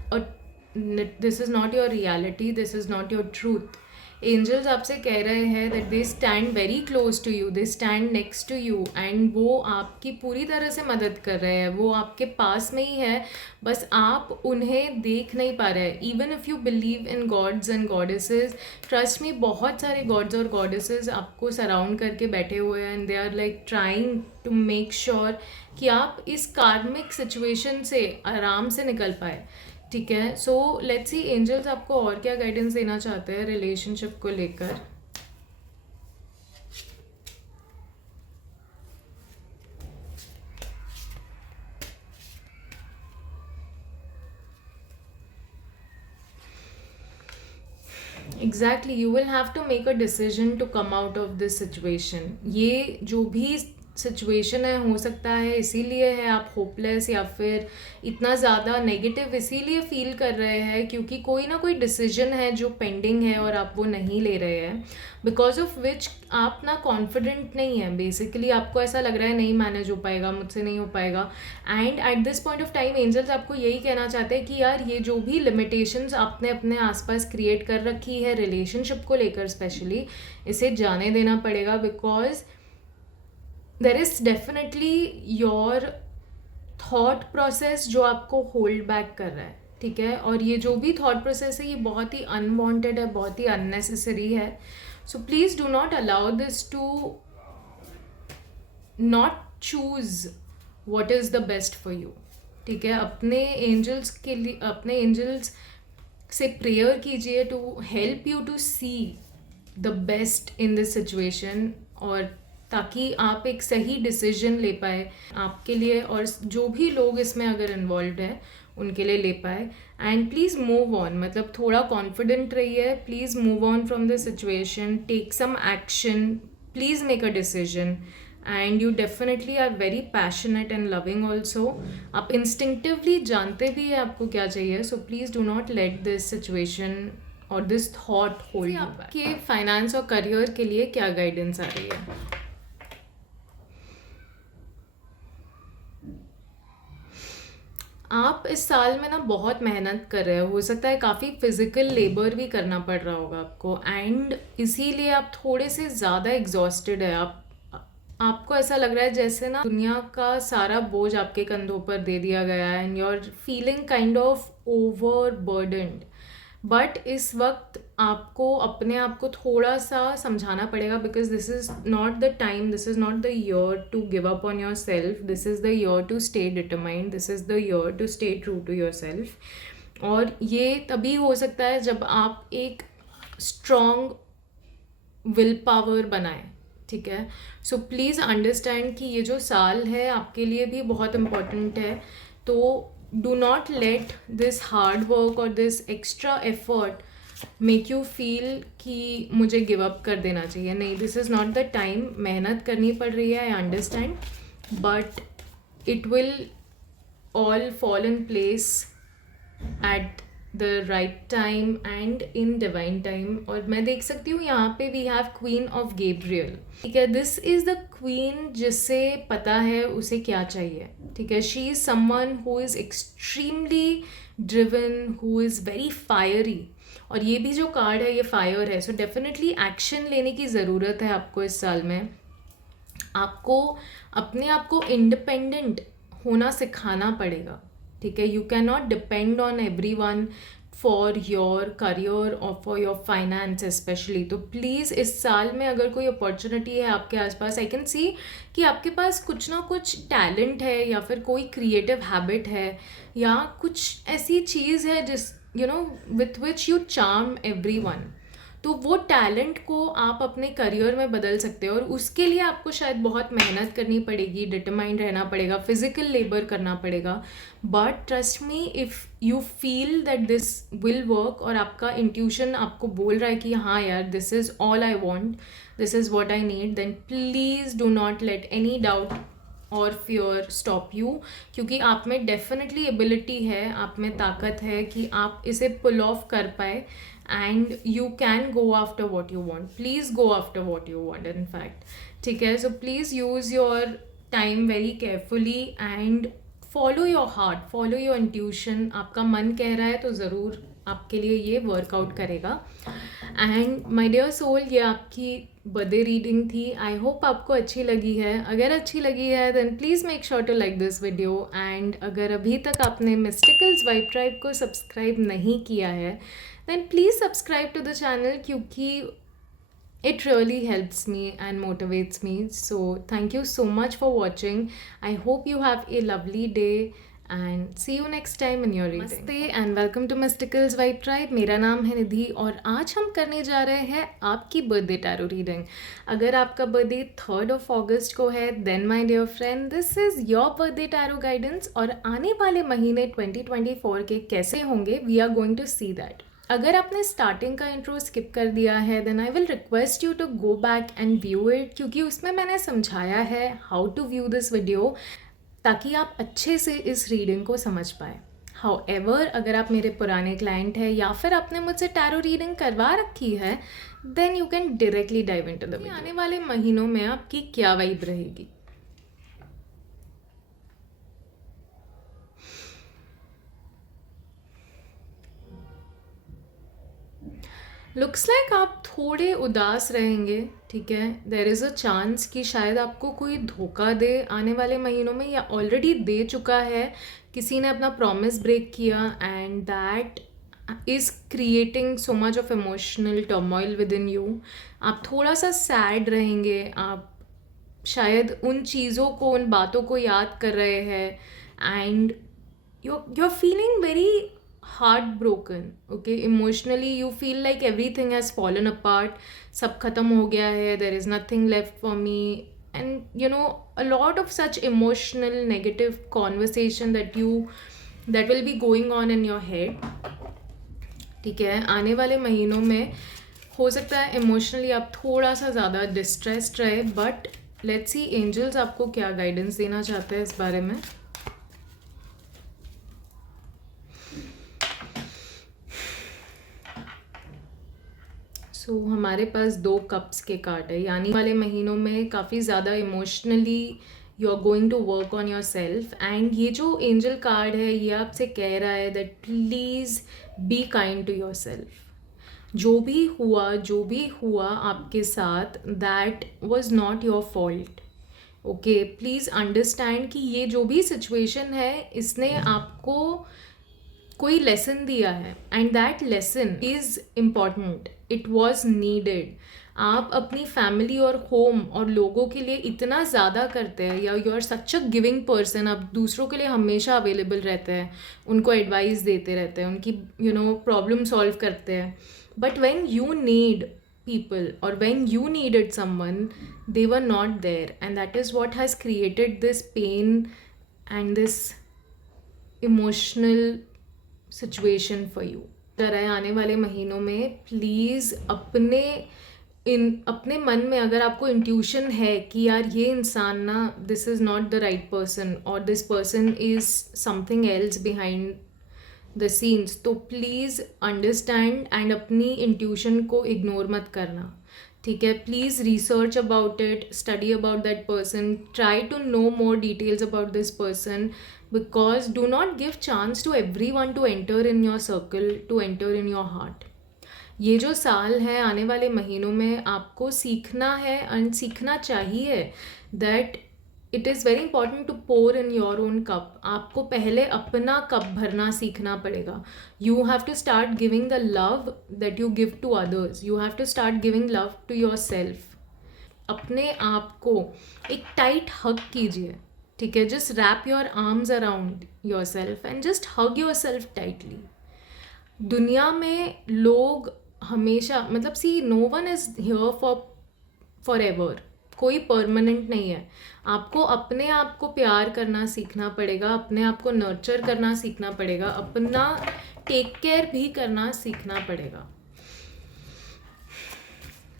your reality, this is not your truth. Angels आपसे कह रहे हैं that they stand very close to you, they stand next to you, and वो आपकी पूरी तरह से मदद कर रहे हैं। वो आपके पास में ही है, बस आप उन्हें देख नहीं पा रहे हैं। Even if you believe in gods and goddesses, trust me, बहुत सारे गॉड्स और गॉडेसेस आपको सराउंड करके बैठे हुए हैं and they are like trying to make sure कि आप इस कार्मिक सिचुएशन से आराम से निकल पाए, ठीक है। सो लेट्स सी एंजल्स आपको और क्या गाइडेंस देना चाहते हैं रिलेशनशिप को लेकर। Exactly, you will have to make a decision to come out of this situation. ये जो भी सिचुएशन है, हो सकता है इसीलिए है आप होपलेस, या फिर इतना ज़्यादा नेगेटिव इसीलिए फील कर रहे हैं क्योंकि कोई ना कोई डिसीजन है जो पेंडिंग है और आप वो नहीं ले रहे हैं, बिकॉज ऑफ विच आप ना कॉन्फिडेंट नहीं है। बेसिकली आपको ऐसा लग रहा है नहीं मैनेज हो पाएगा, मुझसे नहीं हो पाएगा। And at this point of time angels आपको यही कहना चाहते हैं कि यार ये जो भी लिमिटेशंस आपने अपने आसपास क्रिएट कर रखी है रिलेशनशिप को लेकर स्पेशली, इसे जाने देना पड़ेगा, because there is definitely your thought process जो आपको होल्ड बैक कर रहा है, ठीक है। और ये जो भी थॉट प्रोसेस है ये बहुत ही अनवांटेड है, बहुत ही अननेसेसरी है। So please do not allow this to not choose what is the best for you, ठीक है। अपने एंजल्स के लिए, अपने एंजल्स से प्रेयर कीजिए to help you to see the best in this situation, और ताकि आप एक सही डिसीजन ले पाए आपके लिए और जो भी लोग इसमें अगर इन्वॉल्व है उनके लिए ले पाए। एंड प्लीज़ मूव ऑन, मतलब थोड़ा कॉन्फिडेंट रहिए, please move on from the situation, take some action, please make a decision. And you definitely are very passionate and loving also, आप इंस्टिंक्टिवली जानते भी है आपको क्या चाहिए। So please do not let this situation और this thought hold you back. कि finance और करियर के लिए क्या गाइडेंस आ रही है? आप इस साल में ना बहुत मेहनत कर रहे हो सकता है काफ़ी फिजिकल लेबर भी करना पड़ रहा होगा आपको, एंड इसीलिए आप थोड़े से ज़्यादा एग्जॉस्टेड है। आपको ऐसा लग रहा है जैसे ना दुनिया का सारा बोझ आपके कंधों पर दे दिया गया है, and you are feeling kind of overburdened. But इस वक्त आपको अपने आप को थोड़ा सा समझाना पड़ेगा, because this is not the time, this is not the year to give up on yourself, this is the year to stay determined, this is the year to stay true to yourself. और ये तभी हो सकता है जब आप एक strong will power बनाएं, ठीक है। सो प्लीज़ अंडरस्टैंड कि ये जो साल है आपके लिए भी बहुत इम्पोर्टेंट है। तो do not let this hard work or this extra effort make you feel कि मुझे गिव अप कर देना चाहिए। नहीं, this is not the time. मेहनत करनी पड़ रही है, I understand, but it will all fall in place at the right time and in divine time. और मैं देख सकती हूँ यहाँ पे we have queen of Gabriel, ठीक है। दिस इज़ द क्वीन जिससे पता है उसे क्या चाहिए, ठीक है। She is someone who is extremely driven, who is very fiery, और ये भी जो कार्ड है ये फायर है। सो डेफिनेटली एक्शन लेने की ज़रूरत है आपको इस साल में। आपको अपने आप को इंडिपेंडेंट होना सिखाना पड़ेगा, ठीक है। You can not depend on every one for your career और फॉर योर फाइनेंस स्पेशली। तो प्लीज़ इस साल में अगर कोई अपॉर्चुनिटी है आपके आसपास, आई कैन सी कि आपके पास कुछ ना कुछ टैलेंट है, या फिर कोई क्रिएटिव हैबिट है, या कुछ ऐसी चीज़ है जिस you know with which you charm every one. तो वो टैलेंट को आप अपने करियर में बदल सकते हो, और उसके लिए आपको शायद बहुत मेहनत करनी पड़ेगी, डिटरमाइंड रहना पड़ेगा, फिजिकल लेबर करना पड़ेगा। But trust me, if you feel that this will work, और आपका इंट्यूशन आपको बोल रहा है कि हाँ यार this is all I want, this is what I need, then please do not let any doubt और फियर स्टॉप यू, क्योंकि आप में डेफिनेटली एबिलिटी है, आप में ताकत है कि आप इसे पुल ऑफ कर पाए, and you can go after what you want. Please go after what you want in fact, ठीक है। So please use your time very carefully and follow your heart, follow your intuition. आपका मन कह रहा है तो ज़रूर आपके लिए ये वर्कआउट करेगा। एंड माय डियर सोल, ये आपकी बर्थडे रीडिंग थी। आई होप आपको अच्छी लगी है। अगर अच्छी लगी है then please make sure to like this video, and अगर अभी तक आपने मिस्टिकल्स वाइब ट्राइब को सब्सक्राइब नहीं किया है then please subscribe to the channel, क्योंकि it really helps me and motivates me. So thank you so much for watching. I hope you have a lovely day and see you next time in your reading. नमस्ते and welcome to Mysticals Vibe Tribe. मेरा नाम है निधि और आज हम करने जा रहे हैं आपकी बर्थडे टैरो रीडिंग। अगर आपका बर्थडे 3rd of August को है then my dear friend, this is your birthday tarot guidance, और आने वाले महीने 2024 के कैसे होंगे we are going to see that. अगर आपने स्टार्टिंग का इंट्रो स्किप कर दिया है then I will request you to go back and view it, क्योंकि उसमें मैंने समझाया है how to view this video ताकि आप अच्छे से इस रीडिंग को समझ पाए। हाउएवर अगर आप मेरे पुराने क्लाइंट हैं या फिर आपने मुझसे टैरो रीडिंग करवा रखी है then you can directly dive into the video. आने वाले महीनों में आपकी क्या वाइब रहेगी? लुक्स लाइक आप थोड़े उदास रहेंगे, ठीक है। देर इज़ अ चांस कि शायद आपको कोई धोखा दे आने वाले महीनों में, या ऑलरेडी दे चुका है। किसी ने अपना प्रॉमिस ब्रेक किया and that is creating so much of emotional turmoil with in you. आप थोड़ा सा सैड रहेंगे, आप शायद उन चीज़ों को, उन बातों को याद कर रहे हैं and you're feeling very heartbroken, okay? Emotionally you feel like everything has fallen apart, सब खत्म हो गया है, there is nothing left for me, and you know a lot of such emotional negative conversation that will be going on in your head, ठीक है। आने वाले महीनों में हो सकता है इमोशनली आप थोड़ा सा ज़्यादा डिस्ट्रेस्ड रहे, बट लेट्स सी एंजल्स आपको क्या गाइडेंस देना चाहते हैं इस बारे में। हमारे पास 2 कप्स के कार्ड है, यानी वाले महीनों में काफ़ी ज़्यादा emotionally you are going to work on yourself. And ये जो एंजल कार्ड है ये आपसे कह रहा है that please be kind to yourself. जो भी हुआ आपके साथ that was not your fault, okay. Please understand कि ये जो भी सिचुएशन है इसने आपको कोई लेसन दिया है and that lesson is important, it was needed. आप अपनी फैमिली और होम और लोगों के लिए इतना ज़्यादा करते हैं, या you are such a giving person, आप दूसरों के लिए हमेशा अवेलेबल रहते हैं, उनको एडवाइस देते रहते हैं, उनकी प्रॉब्लम सॉल्व करते हैं। But when you need people or when you needed someone they were not there, and that is what has created this pain and this emotional situation for you। तरह आने वाले महीनों में प्लीज़ अपने मन में अगर आपको इंट्यूशन है कि यार ये इंसान ना this is not the right person और this person is something else behind the scenes, तो प्लीज़ अंडरस्टैंड एंड अपनी इंट्यूशन को इग्नोर मत करना, ठीक है। Please research about it, study about that person, try to know more details about this person, because do not give chance to everyone to enter in your circle, to enter in your heart. ये जो साल है आने वाले महीनों में आपको सीखना है एंड सीखना चाहिए that it is very important to pour in your own cup. आपको पहले अपना कप भरना सीखना पड़ेगा। You have to start giving the love that you give to others, you have to start giving love to yourself. अपने आप को एक टाइट हग कीजिए, ठीक है। Just wrap your arms around yourself and just hug yourself tightly. दुनिया में लोग हमेशा सी no one is here forever, कोई परमानेंट नहीं है। आपको अपने आप को प्यार करना सीखना पड़ेगा, अपने आप को नर्चर करना सीखना पड़ेगा, अपना टेक केयर भी करना सीखना पड़ेगा।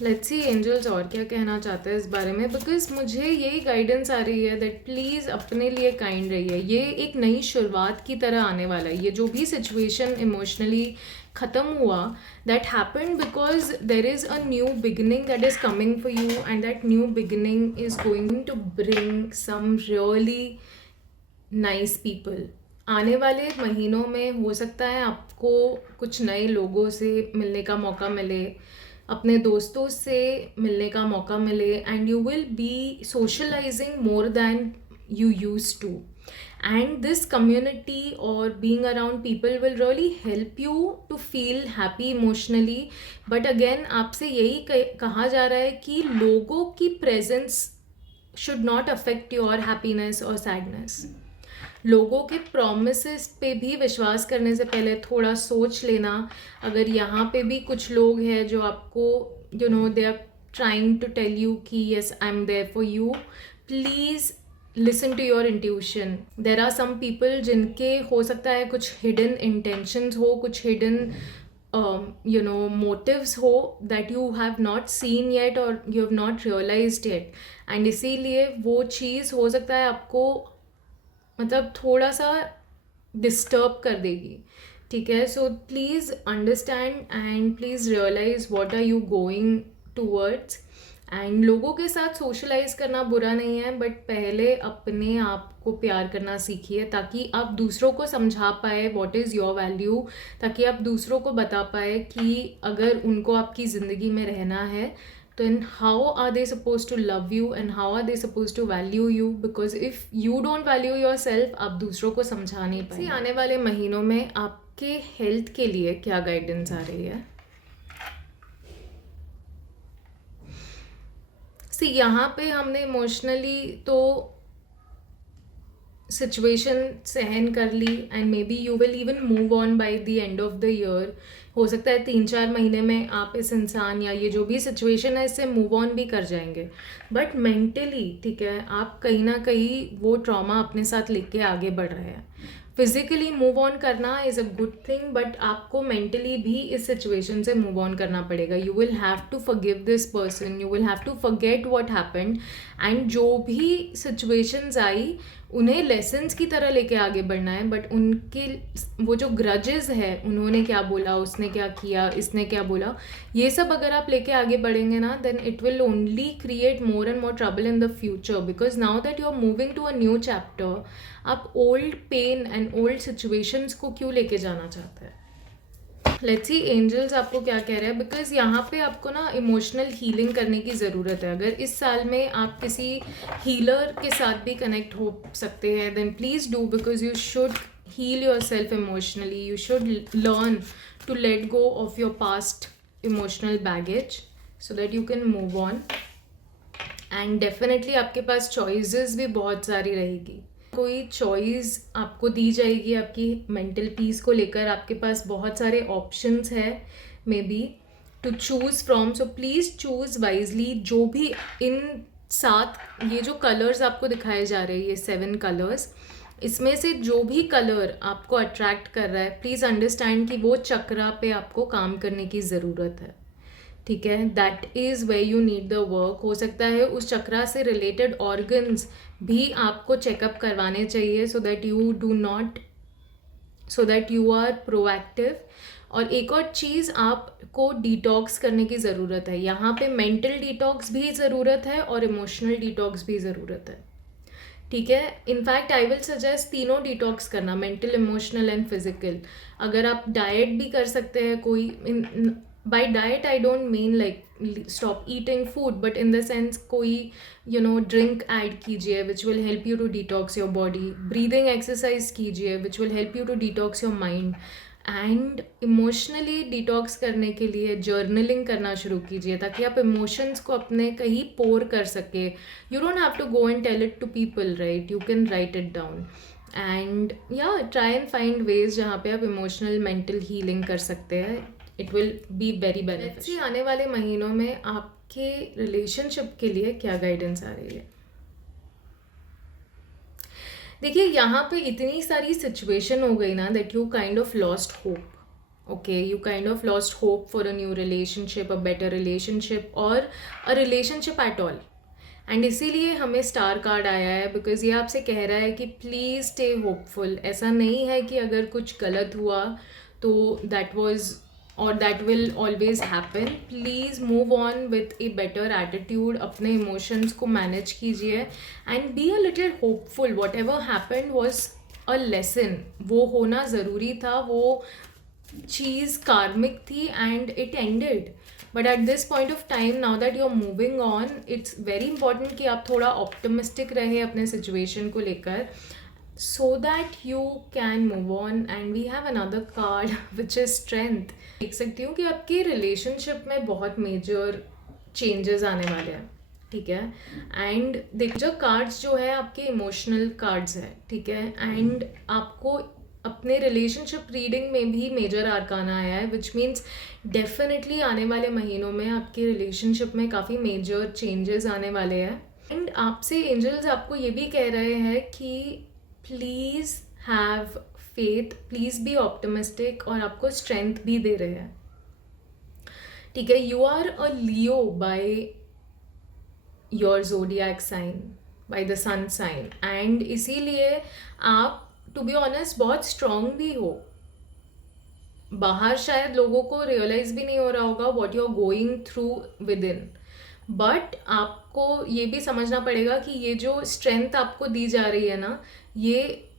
लेट्स सी एंजल्स और क्या कहना चाहते हैं इस बारे में, बिकॉज मुझे यही गाइडेंस आ रही है दैट प्लीज़ अपने लिए काइंड रहिए। ये एक नई शुरुआत की तरह आने वाला है। ये जो भी सिचुएशन इमोशनली ख़त्म हुआ that happened because there is a new beginning that is coming for you, and that new beginning is going to bring some really nice people. आने वाले महीनों में हो सकता है आपको कुछ नए लोगों से मिलने का मौका मिले, अपने दोस्तों से मिलने का मौका मिले, and you will be socialising more than you used to, and this community or being around people will really help you to feel happy emotionally। but again आपसे यही कहा जा रहा है कि लोगों की presence should not affect your happiness or sadness। लोगों के प्रोमिसेस पे भी विश्वास करने से पहले थोड़ा सोच लेना। अगर यहाँ पे भी कुछ लोग हैं जो आपको they are trying to tell you कि yes I am there for you, please listen to your intuition. There are some people जिनके हो सकता है कुछ हिडन इंटेंशंस हो, कुछ हिडन मोटिव्स हो that you have not seen yet और you have not realised yet, and इसीलिए वो चीज़ हो सकता है आपको मतलब थोड़ा सा डिस्टर्ब कर देगी, ठीक है. So please understand and please realise what are you going towards. And लोगों के साथ सोशलाइज करना बुरा नहीं है, बट पहले अपने आप को प्यार करना सीखिए ताकि आप दूसरों को समझा पाए व्हाट इज़ योर वैल्यू, ताकि आप दूसरों को बता पाए कि अगर उनको आपकी ज़िंदगी में रहना है then how are they supposed to love you and how are they supposed to value you, because if you don't value yourself आप दूसरों को समझा नहीं पाएंगे. आने वाले महीनों में आपके हेल्थ के लिए क्या गाइडेंस आ रही है? यहाँ पे हमने इमोशनली तो सिचुएशन सहन कर ली and maybe you will even move on by the end of the year. हो सकता है 3-4 महीने में आप इस इंसान या ये जो भी सिचुएशन है इससे मूव ऑन भी कर जाएंगे, बट मेंटली, ठीक है, आप कहीं ना कहीं वो ट्रॉमा अपने साथ लेके आगे बढ़ रहे हैं. फिजिकली मूव ऑन करना is a good thing, but आपको मेंटली भी इस सिचुएशन से मूव ऑन करना पड़ेगा. You will have to forgive this person, you will have to forget what happened, and जो भी सिचुएशंस आई उन्हें लेसन्स की तरह लेके आगे बढ़ना है. बट उनके वो जो ग्रजेस है, उन्होंने क्या बोला, उसने क्या किया, इसने क्या बोला, ये सब अगर आप लेके आगे बढ़ेंगे ना, then it will only create more and more trouble in the future, because now that you are moving to a new chapter, आप old pain and old situations को क्यों लेके जाना चाहते हैं. लेट्स सी एंजल्स आपको क्या कह रहे हैं, बिकॉज यहाँ पे आपको ना इमोशनल हीलिंग करने की ज़रूरत है. अगर इस साल में आप किसी हीलर के साथ भी कनेक्ट हो सकते हैं, then please do, because you should heal your self emotionally. You should learn to let go of your past emotional baggage so that you can move on. And definitely आपके पास choices भी बहुत सारी रहेगी. कोई चॉइस आपको दी जाएगी आपकी मेंटल पीस को लेकर. आपके पास बहुत सारे ऑप्शंस है maybe to choose from, so please choose wisely. जो भी इन 7 ये जो कलर्स आपको दिखाए जा रहे हैं, ये 7 कलर्स, इसमें से जो भी कलर आपको अट्रैक्ट कर रहा है, प्लीज़ अंडरस्टैंड कि वो चक्रा पे आपको काम करने की ज़रूरत है, ठीक है. That is way you need the work. हो सकता है उस चक्रा से रिलेटेड ऑर्गन्स भी आपको चेकअप करवाने चाहिए, so that you are proactive. और एक और चीज़, आपको डिटॉक्स करने की ज़रूरत है. यहाँ पे मेंटल डिटॉक्स भी ज़रूरत है और इमोशनल डिटॉक्स भी ज़रूरत है, ठीक है. इनफैक्ट आई विल सजेस्ट तीनों डिटॉक्स करना, मेंटल, इमोशनल एंड फिजिकल. अगर आप डाइट भी कर सकते हैं, कोई by diet I don't mean like stop eating food, but in the sense कोई ड्रिंक ऐड कीजिए which will help you to detox your body. Breathing exercise कीजिए which will help you to detox your mind. And emotionally detox करने के लिए journaling करना शुरू कीजिए ताकि आप इमोशंस को अपने कहीं पोर कर सके. You don't have to go and tell it to people, right? You can write it down and try and find ways जहाँ पे आप इमोशनल मेंटल हीलिंग कर सकते हैं. It will be very beneficial. आने वाले महीनों में आपके रिलेशनशिप के लिए क्या गाइडेंस आ रही है? देखिए, यहाँ पे इतनी सारी सिचुएशन हो गई ना that you kind of lost hope. Okay, you kind of lost hope for a new relationship, a better relationship और a relationship at all. And इसीलिए हमें स्टार कार्ड आया है, बिकॉज ये आपसे कह रहा है कि प्लीज़ स्टे होपफुल. ऐसा नहीं है कि अगर कुछ गलत हुआ तो दैट वॉज और that will always happen. Please move on with a better attitude. अपने इमोशंस को मैनेज कीजिए and be a little hopeful. Whatever happened was a lesson. वो होना ज़रूरी था, वो चीज़ कार्मिक थी and it ended. But at this point of time, now that you're moving on, it's very important कि आप थोड़ा optimistic रहे अपने situation को लेकर, so that you can move on. And we have another card which is strength. देख सकती हूँ कि आपके रिलेशनशिप में बहुत मेजर चेंजेस आने वाले हैं, ठीक है. एंड देख, जो कार्ड्स जो है आपके इमोशनल कार्ड्स है, ठीक है. एंड आपको अपने रिलेशनशिप रीडिंग में भी मेजर आर्काना आया है, विच मीन्स डेफिनेटली आने वाले महीनों में आपके रिलेशनशिप में काफ़ी मेजर चेंजेस आने वाले हैं. एंड आपसे एंजल्स आपको ये भी कह रहे हैं कि please have faith, please be optimistic, और आपको स्ट्रेंथ भी दे रहे हैं, ठीक है, you are a Leo by your zodiac sign, by the sun sign, and इसीलिए आप टू बी ऑनेस्ट बहुत स्ट्रांग भी हो. बाहर शायद लोगों को रियलाइज भी नहीं हो रहा होगा what you are going through within, but आपको ये भी समझना पड़ेगा कि ये जो स्ट्रेंथ आपको दी जा रही है ना, ये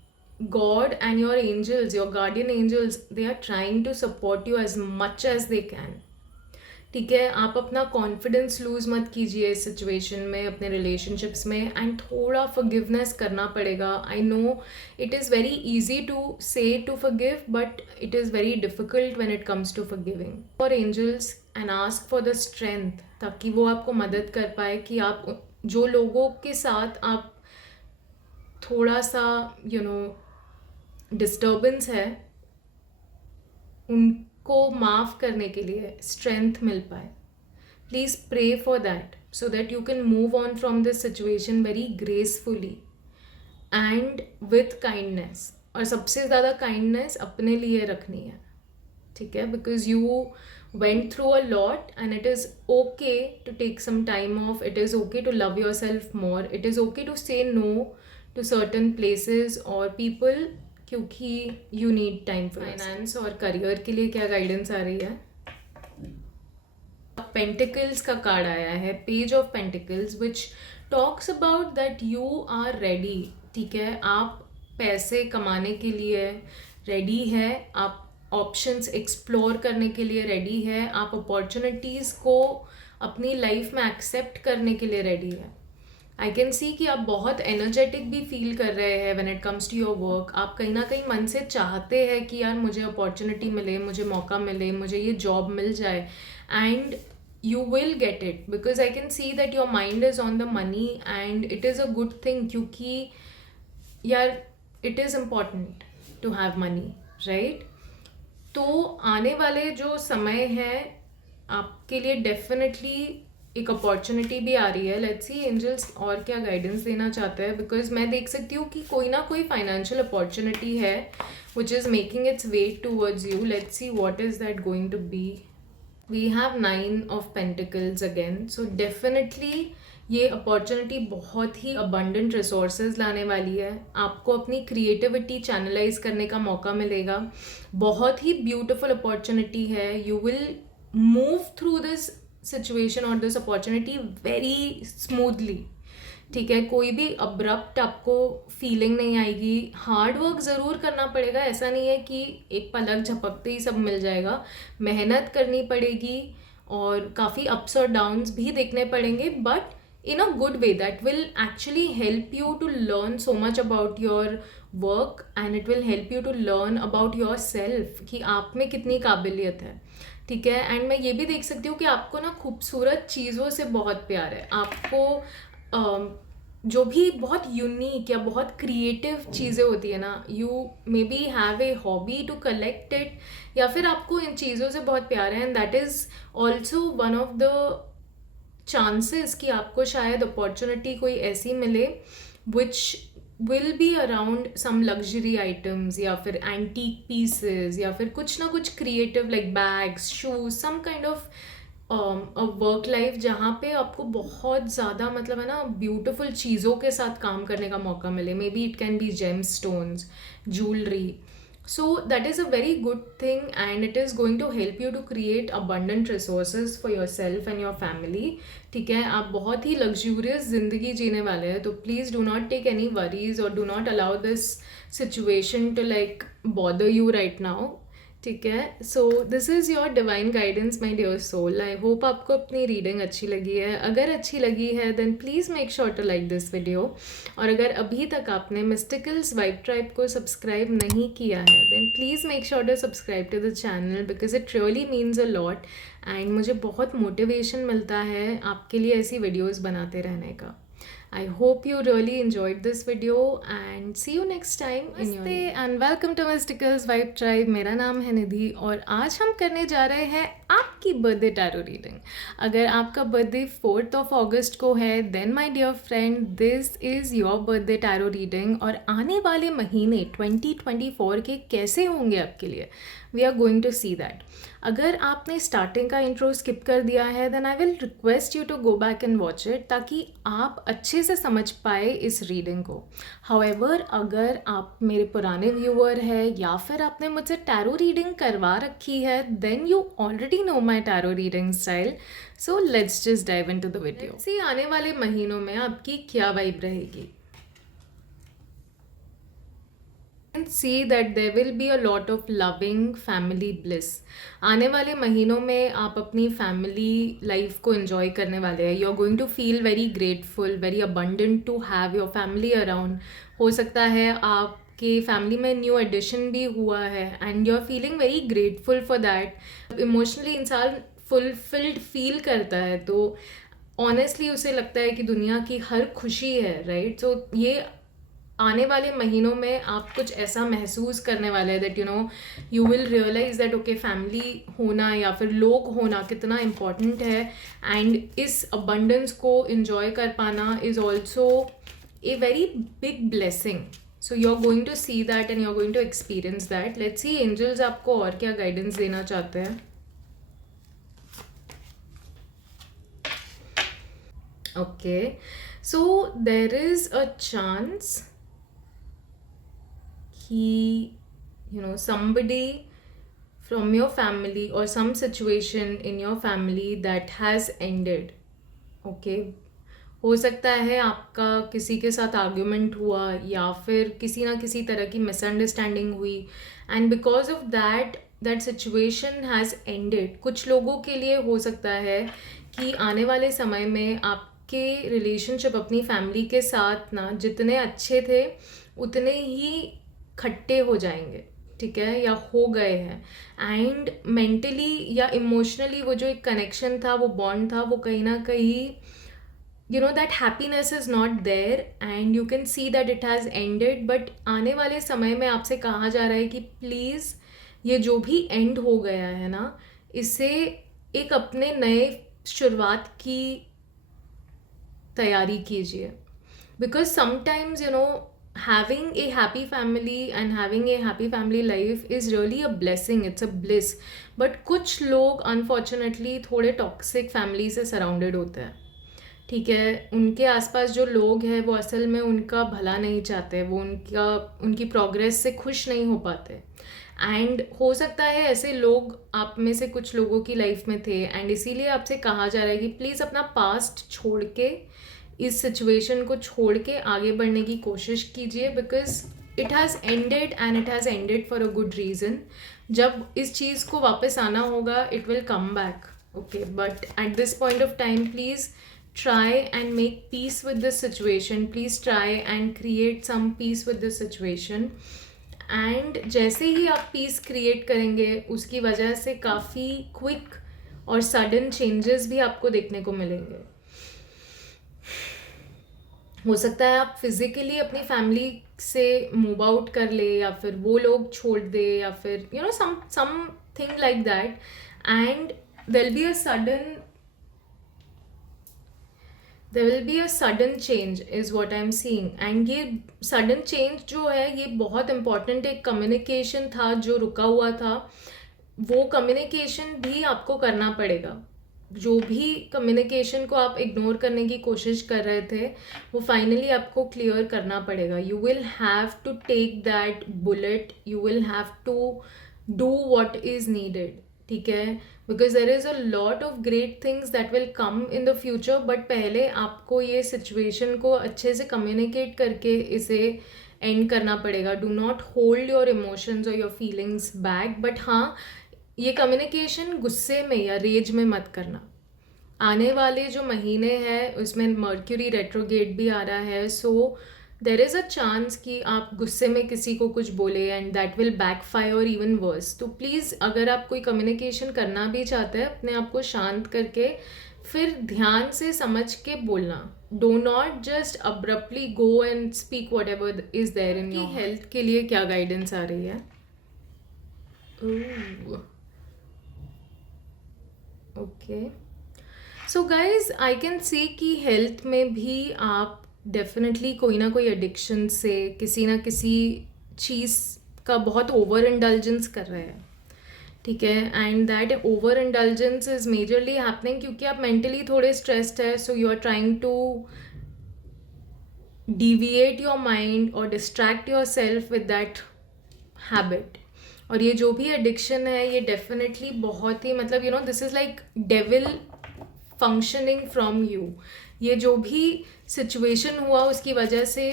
God and your angels, your guardian angels, they are trying to support you as much as they can. ठीक है, आप अपना कॉन्फिडेंस लूज मत कीजिए इस सिचुएशन में, अपने रिलेशनशिप्स में, एंड थोड़ा फॉरगिवनेस करना पड़ेगा. I know it is very easy to say to forgive, but it is very difficult when it comes to forgiving. For angels and ask for the strength, ताकि वो आपको मदद कर पाए कि आप जो लोगों के साथ आप थोड़ा सा डिस्टर्बेंस है उनको माफ़ करने के लिए स्ट्रेंथ मिल पाए. Please pray for that so that you can move on from this situation very gracefully and with kindness. और सबसे ज़्यादा काइंडनेस अपने लिए रखनी है. ठीक है, because you went through a lot and it is okay to take some time off. It is okay to love yourself more. It is okay to say no to certain places or people क्योंकि you need time for finance और career के लिए क्या guidance आ रही है. Pentacles का card आया है, Page of Pentacles, which talks about that you are ready. ठीक है, आप पैसे कमाने के लिए रेडी है, आप ऑप्शंस एक्सप्लोर करने के लिए रेडी है, आप अपॉर्चुनिटीज़ को अपनी लाइफ में एक्सेप्ट करने के लिए रेडी है. आई कैन सी कि आप बहुत एनर्जेटिक भी फील कर रहे हैं when it comes to your work. आप कहीं ना कहीं मन से चाहते हैं कि यार मुझे अपॉर्चुनिटी मिले, मुझे मौका मिले, मुझे ये जॉब मिल जाए, and you will get it because I can see that your mind is on the money and it is a good thing क्योंकि यार it is important to have money, right? तो आने वाले जो समय है आपके लिए डेफिनेटली एक अपॉर्चुनिटी भी आ रही है. लेट्स सी एंजल्स और क्या गाइडेंस देना चाहते हैं, बिकॉज मैं देख सकती हूँ कि कोई ना कोई फाइनेंशियल अपॉर्चुनिटी है which is making its way towards you. Let's see what is that going to be. We have 9 of Pentacles again, so definitely ये अपॉर्चुनिटी बहुत ही अबंडेंट रिसोर्सेज लाने वाली है. आपको अपनी क्रिएटिविटी चैनलाइज करने का मौका मिलेगा. बहुत ही ब्यूटिफुल अपॉर्चुनिटी है. You will move through this situation और दिस अपॉर्चुनिटी वेरी स्मूथली. ठीक है, कोई भी अब्रप्ट आपको फीलिंग नहीं आएगी. हार्ड वर्क ज़रूर करना पड़ेगा, ऐसा नहीं है कि एक पलक झपकते ही सब मिल जाएगा. मेहनत करनी पड़ेगी और काफ़ी अप्स और डाउन्स भी देखने पड़ेंगे, but in a good way that will actually help you to learn so much about your work and it will help you to learn about yourself कि आप में कितनी काबिलियत है. ठीक है, एंड मैं ये भी देख सकती हूँ कि आपको ना खूबसूरत चीज़ों से बहुत प्यार है. आपको जो भी बहुत यूनिक या बहुत क्रिएटिव चीज़ें होती है ना, you maybe have a hobby to collect it, या फिर आपको इन चीज़ों से बहुत प्यार है, and that is also one of the chances कि आपको शायद अपॉर्चुनिटी कोई ऐसी मिले which will be around some luxury items या फिर एंटीक पीसेस या फिर कुछ ना कुछ creative like bags, shoes, some kind of a work life जहाँ पे आपको बहुत ज़्यादा मतलब है ना ब्यूटिफुल चीज़ों के साथ काम करने का मौका मिले. Maybe it can be gem stones, jewellery. So that is a very good thing and it is going to help you to create abundant resources for yourself and your family. ठीक है, आप बहुत ही luxurious ज़िंदगी जीने वाले हैं, तो please do not take any worries or do not allow this situation to like bother you right now. ठीक है, so this is your divine guidance my dear soul. I hope आपको अपनी रीडिंग अच्छी लगी है. अगर अच्छी लगी है then please make sure to like this video. और अगर अभी तक आपने मिस्टिकल्स वाइब ट्राइब को सब्सक्राइब नहीं किया है then please make sure to subscribe to the channel because it really means a lot and मुझे बहुत मोटिवेशन मिलता है आपके लिए ऐसी वीडियोज़ बनाते रहने का. I hope you really enjoyed this video and see you next time in your and welcome to Mysticals Vibe Tribe. मेरा नाम है निधि और आज हम करने जा रहे हैं आपकी बर्थडे टैरो रीडिंग. अगर आपका बर्थडे 4th of August को है then my dear friend this is your birthday tarot reading. और आने वाले महीने 2024 के कैसे होंगे आपके लिए, we are going to see that. अगर आपने स्टार्टिंग का इंट्रो स्किप कर दिया है then I will request you to go back and watch it ताकि आप अच्छे से समझ पाए इस रीडिंग को. हाउएवर अगर आप मेरे पुराने व्यूअर हैं या फिर आपने मुझसे टैरो रीडिंग करवा रखी है then you already know my tarot reading style. So let's just dive into the video. See आने वाले महीनों में आपकी क्या वाइब रहेगी. See that there will be a lot of loving family bliss. आने वाले महीनों में आप अपनी फैमिली लाइफ को एंजॉय करने वाले हैं. You are going to feel very grateful, very abundant to have your family around. हो सकता है आपके फैमिली में न्यू एडिशन भी हुआ है and you are feeling very grateful for that. Emotionally इंसान फुलफिल्ड फील करता है तो ऑनेस्टली उसे लगता है कि दुनिया की हर खुशी है, राइट. सो ये आने वाले महीनों में आप कुछ ऐसा महसूस करने वाले हैं that you will realise that okay family होना या फिर लोग होना कितना इम्पॉर्टेंट है एंड इस अबंडेंस को इन्जॉय कर पाना is also a very big blessing. So you are going to see that and you are going to experience that. Let's see angels आपको और क्या गाइडेंस देना चाहते हैं. Okay, so there is a chance somebody from your family or some situation in your family that has ended. Okay, हो सकता है आपका किसी के साथ आर्ग्यूमेंट हुआ या फिर किसी ना किसी तरह की मिसअंडरस्टैंडिंग हुई and because of that situation has ended. कुछ लोगों के लिए हो सकता है कि आने वाले समय में आपके रिलेशनशिप अपनी फैमिली के साथ ना जितने अच्छे थे उतने ही खट्टे हो जाएंगे, ठीक है, या हो गए हैं. एंड मेंटली या इमोशनली वो जो एक कनेक्शन था, वो बॉन्ड था, वो कहीं ना कहीं that happiness is not there and you can see that it has ended. But आने वाले समय में आपसे कहा जा रहा है कि प्लीज़ ये जो भी एंड हो गया है ना, इससे एक अपने नए शुरुआत की तैयारी कीजिए. Because sometimes having a happy family and having a happy family life is really a blessing, it's a bliss. but कुछ लोग unfortunately थोड़े toxic family से surrounded होते हैं, ठीक है. उनके आसपास जो लोग हैं वो असल में उनका भला नहीं चाहते, वो उनकी प्रोग्रेस से खुश नहीं हो पाते. एंड हो सकता है ऐसे लोग आप में से कुछ लोगों की लाइफ में थे एंड इसीलिए आपसे कहा जा रहा है कि प्लीज़ अपना पास्ट छोड़ के इस सिचुएशन को छोड़ के आगे बढ़ने की कोशिश कीजिए. Because it has ended and it has ended for a good reason. जब इस चीज़ को वापस आना होगा it will come back, okay. But at this point of time please try and make peace with this situation. Please try and create some peace with this situation. and जैसे ही आप peace create करेंगे उसकी वजह से काफ़ी quick और sudden changes भी आपको देखने को मिलेंगे. हो सकता है आप फिज़िकली अपनी फैमिली से मूव आउट कर ले या फिर वो लोग छोड़ दे या फिर something like that. And there will be a sudden change is what I am seeing. एंड ये सडन चेंज जो है ये बहुत इम्पॉर्टेंट एक कम्युनिकेशन था जो रुका हुआ था. वो कम्युनिकेशन भी आपको करना पड़ेगा. जो भी कम्युनिकेशन को आप इग्नोर करने की कोशिश कर रहे थे वो फाइनली आपको क्लियर करना पड़ेगा. You will have to take that bullet, you will have to do what is needed, ठीक है. Because there is a lot of great things that will come in the future. But पहले आपको ये situation को अच्छे से communicate करके इसे एंड करना पड़ेगा. Do not hold your emotions और योर फीलिंग्स बैक. बट हाँ, ये कम्युनिकेशन गुस्से में या रेज में मत करना. आने वाले जो महीने हैं उसमें मर्क्यूरी रेट्रोगेट भी आ रहा है. सो देर इज़ अ चांस कि आप गुस्से में किसी को कुछ बोले and that will backfire even worse. तो प्लीज़ अगर आप कोई कम्युनिकेशन करना भी चाहते हैं अपने आप को शांत करके फिर ध्यान से समझ के बोलना. Do not just abruptly go and speak whatever is there in your health के लिए क्या गाइडेंस आ रही है. Okay, so guys I can see कि हेल्थ में भी आप डेफिनेटली कोई ना कोई एडिक्शन से किसी ना किसी चीज़ का बहुत ओवर इंडल्जेंस कर रहे हैं. ठीक है, and that over indulgence is majorly happening क्योंकि आप मेंटली थोड़े स्ट्रेस्ड है. So you are trying to deviate your mind और distract yourself with that habit. और ये जो भी एडिक्शन है ये डेफिनेटली बहुत ही मतलब this is like devil functioning from you. ये जो भी सिचुएशन हुआ उसकी वजह से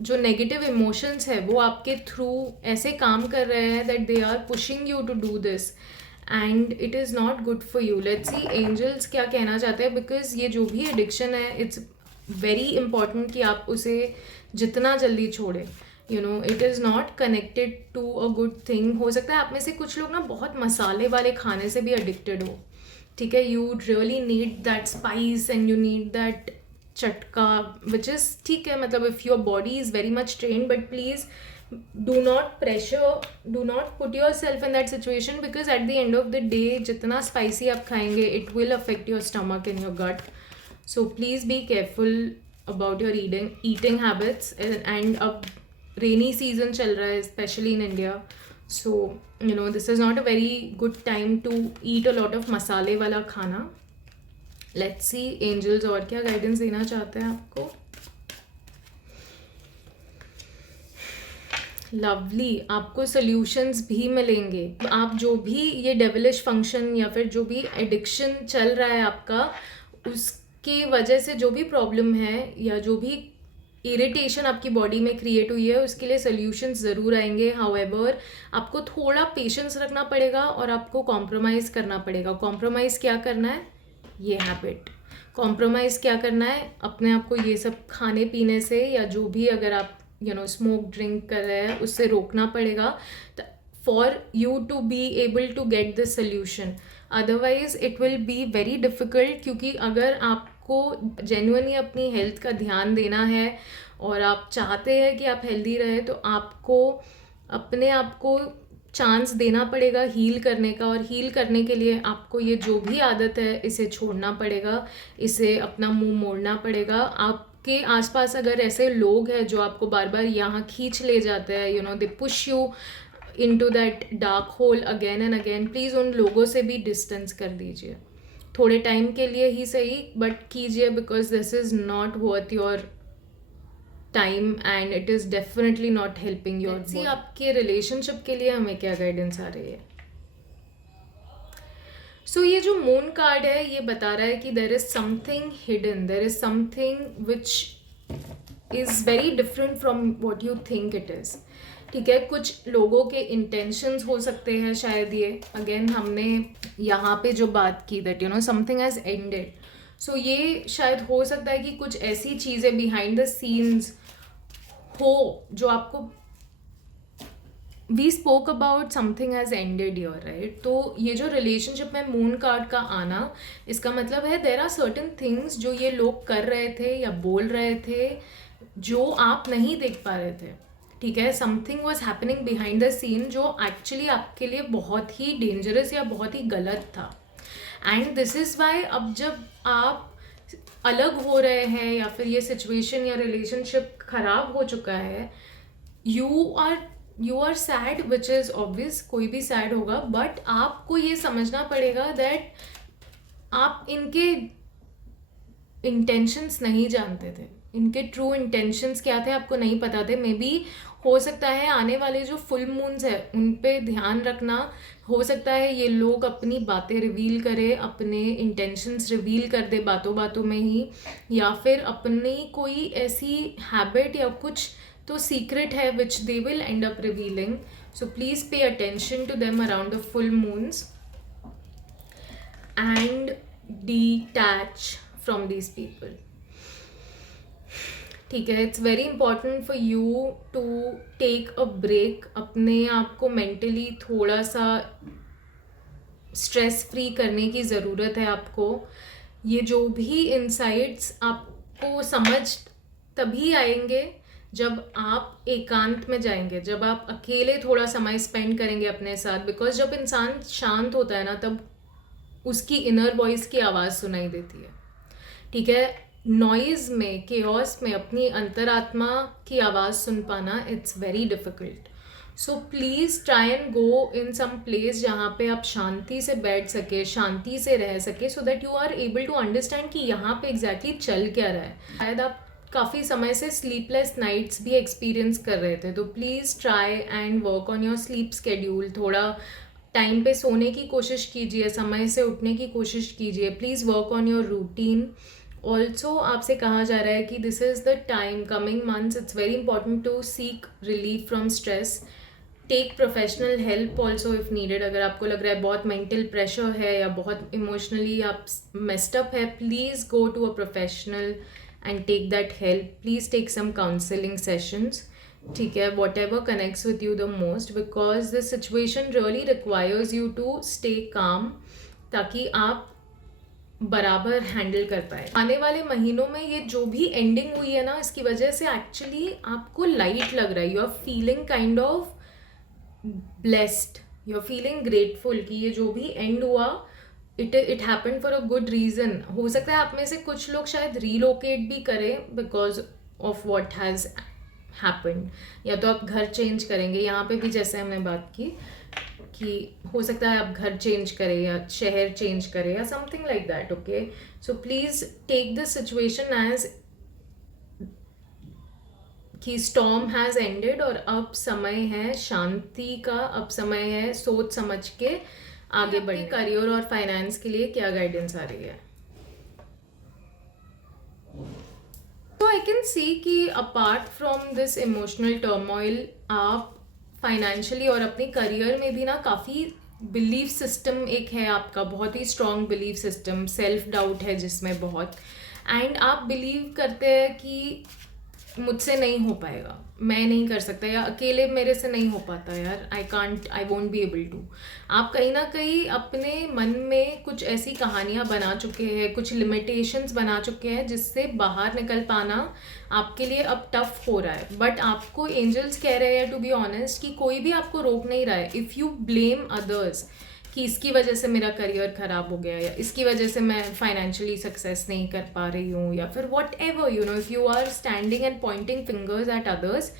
जो नेगेटिव इमोशंस है वो आपके थ्रू ऐसे काम कर रहे हैं that they are pushing you to do this and it is not good for you. Let's see angels क्या कहना चाहते हैं, बिकॉज ये जो भी एडिक्शन है इट्स वेरी इंपॉर्टेंट कि आप उसे जितना जल्दी छोड़ें. It is not connected to a good thing. हो सकता है आप में से कुछ लोग ना बहुत मसाले वाले खाने से भी एडिक्टेड हो. ठीक है, you really need that spice and you need that चटका विच इज़ ठीक है, मतलब if your body is very much trained, but please do not put your self in that situation because at the end of the day जितना spicy आप खाएंगे it will affect your stomach and your gut. So please be careful about your eating habits. And अब rainy season चल रहा है specially in India, so this is not a very good time to eat a lot of मसाले वाला खाना. Let's see angels और क्या guidance देना चाहते हैं आपको. लवली, आपको सॉल्यूशंस भी मिलेंगे. आप जो भी ये डेविलिश फंक्शन या फिर जो भी एडिक्शन चल रहा है आपका, उसके वजह से जो भी प्रॉब्लम है या जो भी इरिटेशन आपकी बॉडी में क्रिएट हुई है उसके लिए सॉल्यूशंस ज़रूर आएंगे. हाउएवर आपको थोड़ा पेशेंस रखना पड़ेगा और आपको कॉम्प्रोमाइज़ करना पड़ेगा. कॉम्प्रोमाइज़ क्या करना है, ये हैबिट. कॉम्प्रोमाइज़ क्या करना है, अपने आप को ये सब खाने पीने से या जो भी अगर आप स्मोक ड्रिंक कर रहे हैं उससे रोकना पड़ेगा for you to be able to get this solution. Otherwise it will be very difficult, क्योंकि अगर आपको जेन्युइनली अपनी हेल्थ का ध्यान देना है और आप चाहते हैं कि आप हेल्दी रहे तो आपको अपने आप को चांस देना पड़ेगा हील करने का. और हील करने के लिए आपको ये जो भी आदत है इसे छोड़ना पड़ेगा, इसे अपना मुंह मोड़ना पड़ेगा. आपके आसपास अगर ऐसे लोग हैं जो आपको बार बार यहाँ खींच ले जाते हैं, they push you into that dark hole again and again, please उन लोगों से भी डिस्टेंस कर दीजिए. थोड़े टाइम के लिए ही सही, बट कीजिए, because this is not worth your time and it is definitely not helping your body. आपके रिलेशनशिप के लिए हमें क्या गाइडेंस आ रही है. सो ये जो मून कार्ड है ये बता रहा है कि there is something hidden, there is something which is very different from what you think it is. ठीक है, कुछ लोगों के इंटेंशंस हो सकते हैं शायद. ये अगेन हमने यहाँ पे जो बात की दैट समथिंग हैज़ एंडेड. सो ये शायद हो सकता है कि कुछ ऐसी चीज़ें बिहाइंड द सीन्स हो जो आपको, we spoke about something has ended you're right. तो ये जो रिलेशनशिप में मून कार्ड का आना, इसका मतलब है देर आर सर्टन थिंग्स जो ये लोग कर रहे थे या बोल रहे थे जो आप नहीं देख पा रहे थे. ठीक है, something was happening behind the scene जो एक्चुअली आपके लिए बहुत ही डेंजरस या बहुत ही गलत था. एंड दिस इज़ वाई अब जब आप अलग हो रहे हैं या फिर ये सिचुएशन या रिलेशनशिप ख़राब हो चुका है, you are sad, which is obvious, कोई भी सैड होगा, बट आपको ये समझना पड़ेगा दैट आप इनके इंटेंशंस नहीं जानते थे. इनके ट्रू इंटेंशंस क्या थे आपको नहीं पता थे. मे बी हो सकता है आने वाले जो फुल मून्स है उन पे ध्यान रखना. हो सकता है ये लोग अपनी बातें रिवील करें, अपने इंटेंशंस रिवील कर दे बातों बातों में ही, या फिर अपनी कोई ऐसी हैबिट या कुछ तो सीक्रेट है which they will end up revealing. So please pay attention to them around the full moons and detach from these people. ठीक है, it's very important for you to take a break. अपने आप को mentally थोड़ा सा stress free करने की ज़रूरत है आपको. ये जो भी इनसाइट्स आपको समझ तभी आएंगे जब आप एकांत में जाएंगे, जब आप अकेले थोड़ा समय स्पेंड करेंगे अपने साथ। बिकॉज जब इंसान शांत होता है ना, तब उसकी इनर वॉइस की आवाज़ सुनाई देती है। ठीक है, नॉइज़ में, केओस में अपनी अंतरात्मा की आवाज़ सुन पाना, it's very difficult. So please try and go in some place जहाँ पे आप शांति से बैठ सके, शांति से रह सके, so that you are able to understand कि यहाँ पे एग्जैक्टली चल क्या रहा है। शायद आप काफ़ी समय से स्लीपलेस नाइट्स भी एक्सपीरियंस कर रहे थे, तो please try and work on your sleep schedule. थोड़ा टाइम पे सोने की कोशिश कीजिए, समय से उठने की कोशिश कीजिए। Please work on your routine. Also आपसे कहा जा रहा है कि this is the time, coming months, it's very important to seek relief from stress. Take professional help also if needed. अगर आपको लग रहा है बहुत मेंटल प्रेशर है या बहुत इमोशनली आप मेस्टअप है, please go to a professional and take that help. Please take some counselling sessions. ठीक है, whatever connects with you the most, because this situation really requires you to stay calm, ताकि आप बराबर handle कर पाए। आने वाले महीनों में ये जो भी एंडिंग हुई है ना, इसकी वजह से एक्चुअली आपको लाइट लग रहा है। You are feeling kind of blessed, you are feeling grateful कि ये जो भी एंड हुआ, it happened for a good reason. हो सकता है आप में से कुछ लोग शायद रीलोकेट भी करें because of what has happened, या तो आप घर चेंज करेंगे। यहाँ पे भी जैसे हमने बात की कि हो सकता है आप घर चेंज करें या शहर चेंज करें या something like that. Okay, so please take this situation as कि स्टॉर्म हैज़ एंडेड और अब समय है शांति का, अब समय है सोच समझ के आगे बढ़े। करियर और फाइनेंस के लिए क्या गाइडेंस आ रही है? तो आई कैन सी कि apart from this emotional turmoil, आप फाइनेंशियली और अपने करियर में भी ना काफ़ी बिलीफ सिस्टम एक है आपका, बहुत ही strong belief system. Self doubt है जिसमें बहुत, एंड आप बिलीव करते हैं कि मुझसे नहीं हो पाएगा, मैं नहीं कर सकता, या अकेले मेरे से नहीं हो पाता यार, I can't, I won't be able to. आप कहीं ना कहीं अपने मन में कुछ ऐसी कहानियाँ बना चुके हैं, कुछ लिमिटेशंस बना चुके हैं, जिससे बाहर निकल पाना आपके लिए अब टफ हो रहा है। बट आपको एंजल्स कह रहे हैं टू बी ऑनेस्ट कि कोई भी आपको रोक नहीं रहा है। इफ़ यू ब्लेम अदर्स कि इसकी वजह से मेरा करियर ख़राब हो गया, या इसकी वजह से मैं फाइनेंशियली सक्सेस नहीं कर पा रही हूँ, या फिर whatever, you know, if you are standing and pointing fingers at others,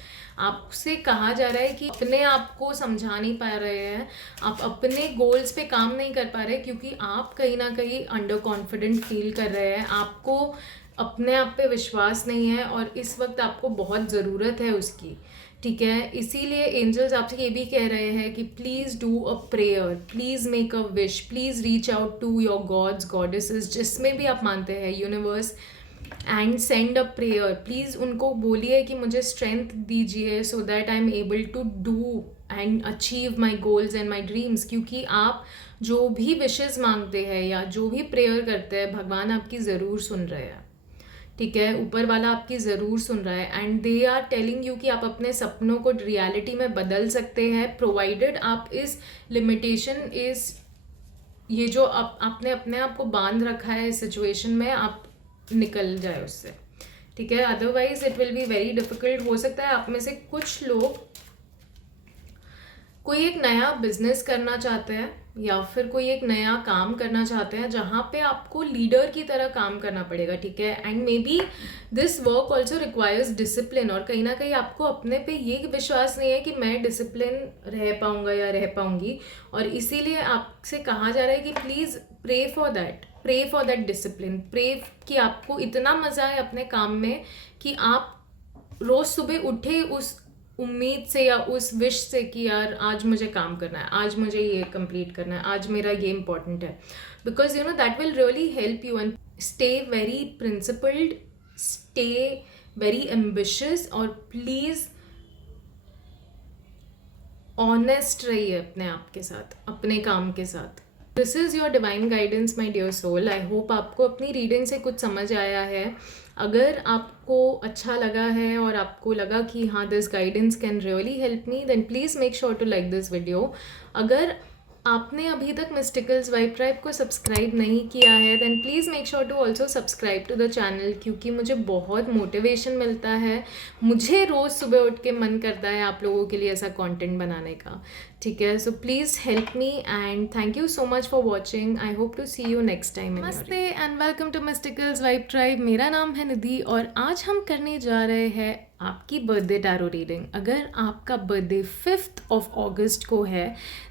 आपसे कहा जा रहा है कि अपने आप को समझा नहीं पा रहे हैं, आप अपने गोल्स पे काम नहीं कर पा रहे, क्योंकि आप कहीं ना कहीं अंडर कॉन्फिडेंट फील कर रहे हैं, आपको अपने आप पे विश्वास नहीं है, और इस वक्त आपको बहुत ज़रूरत है उसकी। ठीक है, इसीलिए एंजल्स आपसे ये भी कह रहे हैं कि please do a prayer, please make a wish, please reach out to your gods goddesses, जिसमें भी आप मानते हैं, universe, and send a prayer. Please उनको बोलिए कि मुझे स्ट्रेंथ दीजिए so that I am able to do and achieve my goals and my dreams. क्योंकि आप जो भी विशेज़ मांगते हैं या जो भी प्रेयर करते हैं, भगवान आपकी ज़रूर सुन रहे हैं। ठीक है, ऊपर वाला आपकी ज़रूर सुन रहा है, and they are telling you कि आप अपने सपनों को रियलिटी में बदल सकते हैं, प्रोवाइडेड आप इस लिमिटेशन, इस ये जो आपने अपने आप को बांध रखा है इस सिचुएशन में, आप निकल जाए उससे। ठीक है, otherwise it will be very difficult. हो सकता है आप में से कुछ लोग कोई एक नया बिजनेस करना चाहते हैं या फिर कोई एक नया काम करना चाहते हैं जहाँ पे आपको लीडर की तरह काम करना पड़ेगा। ठीक है, and may be this work also requires discipline, और कहीं ना कहीं आपको अपने पे ये विश्वास नहीं है कि मैं डिसिप्लिन रह पाऊँगा या रह पाऊँगी, और इसीलिए आपसे कहा जा रहा है कि please pray for that discipline, pray कि आपको इतना मज़ा है अपने काम में कि आप रोज़ सुबह उठे उस उम्मीद से या उस विश से कि यार आज मुझे काम करना है, आज मुझे ये कंप्लीट करना है, आज मेरा ये इंपॉर्टेंट है। Because you know that will really help you, and stay very principled, stay very ambitious, और प्लीज़ ऑनेस्ट रहिए अपने आप के साथ, अपने काम के साथ। This is your divine guidance my dear soul. I hope आपको अपनी रीडिंग से कुछ समझ आया है। अगर आपको अच्छा लगा है और आपको लगा कि हाँ this guidance can really help me, then please make sure to like this video. अगर आपने अभी तक मिस्टिकल्स वाइब ट्राइब को सब्सक्राइब नहीं किया है then please make sure to also subscribe to the channel, क्योंकि मुझे बहुत मोटिवेशन मिलता है। मुझे रोज़ सुबह उठ के मन करता है आप लोगों के लिए ऐसा कंटेंट बनाने का, ठीक है। So please help me and thank you so much for watching. I hope to see you next time. नमस्ते and welcome to Mysticals vibe Tribe. मेरा नाम है निधि और आज हम करने जा रहे हैं आपकी बर्थडे टैरो रीडिंग। अगर आपका बर्थडे 5th of August को है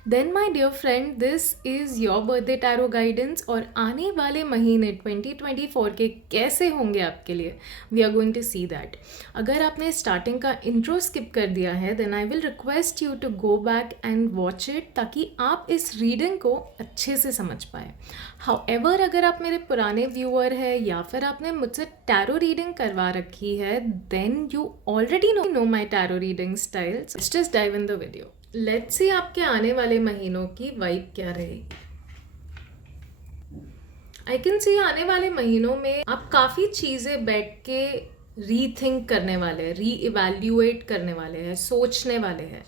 then my dear friend this is your birthday tarot guidance. और आने वाले महीने 2024 के कैसे होंगे आपके लिए, we are going to see that. अगर आपने स्टार्टिंग का इंट्रो स्किप कर दिया है then I will request you to go back and watch it, ताकि आप इस रीडिंग को अच्छे से समझ पाए। हाउएवर अगर आप मेरे पुराने व्यूअर हैं या फिर आपने मुझसे टैरो रीडिंग करवा रखी है then you already know my tarot reading styles. Let's just dive in the video. Let's see आपके आने वाले महीनों की वाइब क्या रहेगी। I can see आने वाले महीनों में आप काफ़ी चीज़ें बैठ के रीथिंक करने वाले हैं, री-इवैल्यूएट करने वाले हैं, सोचने वाले हैं।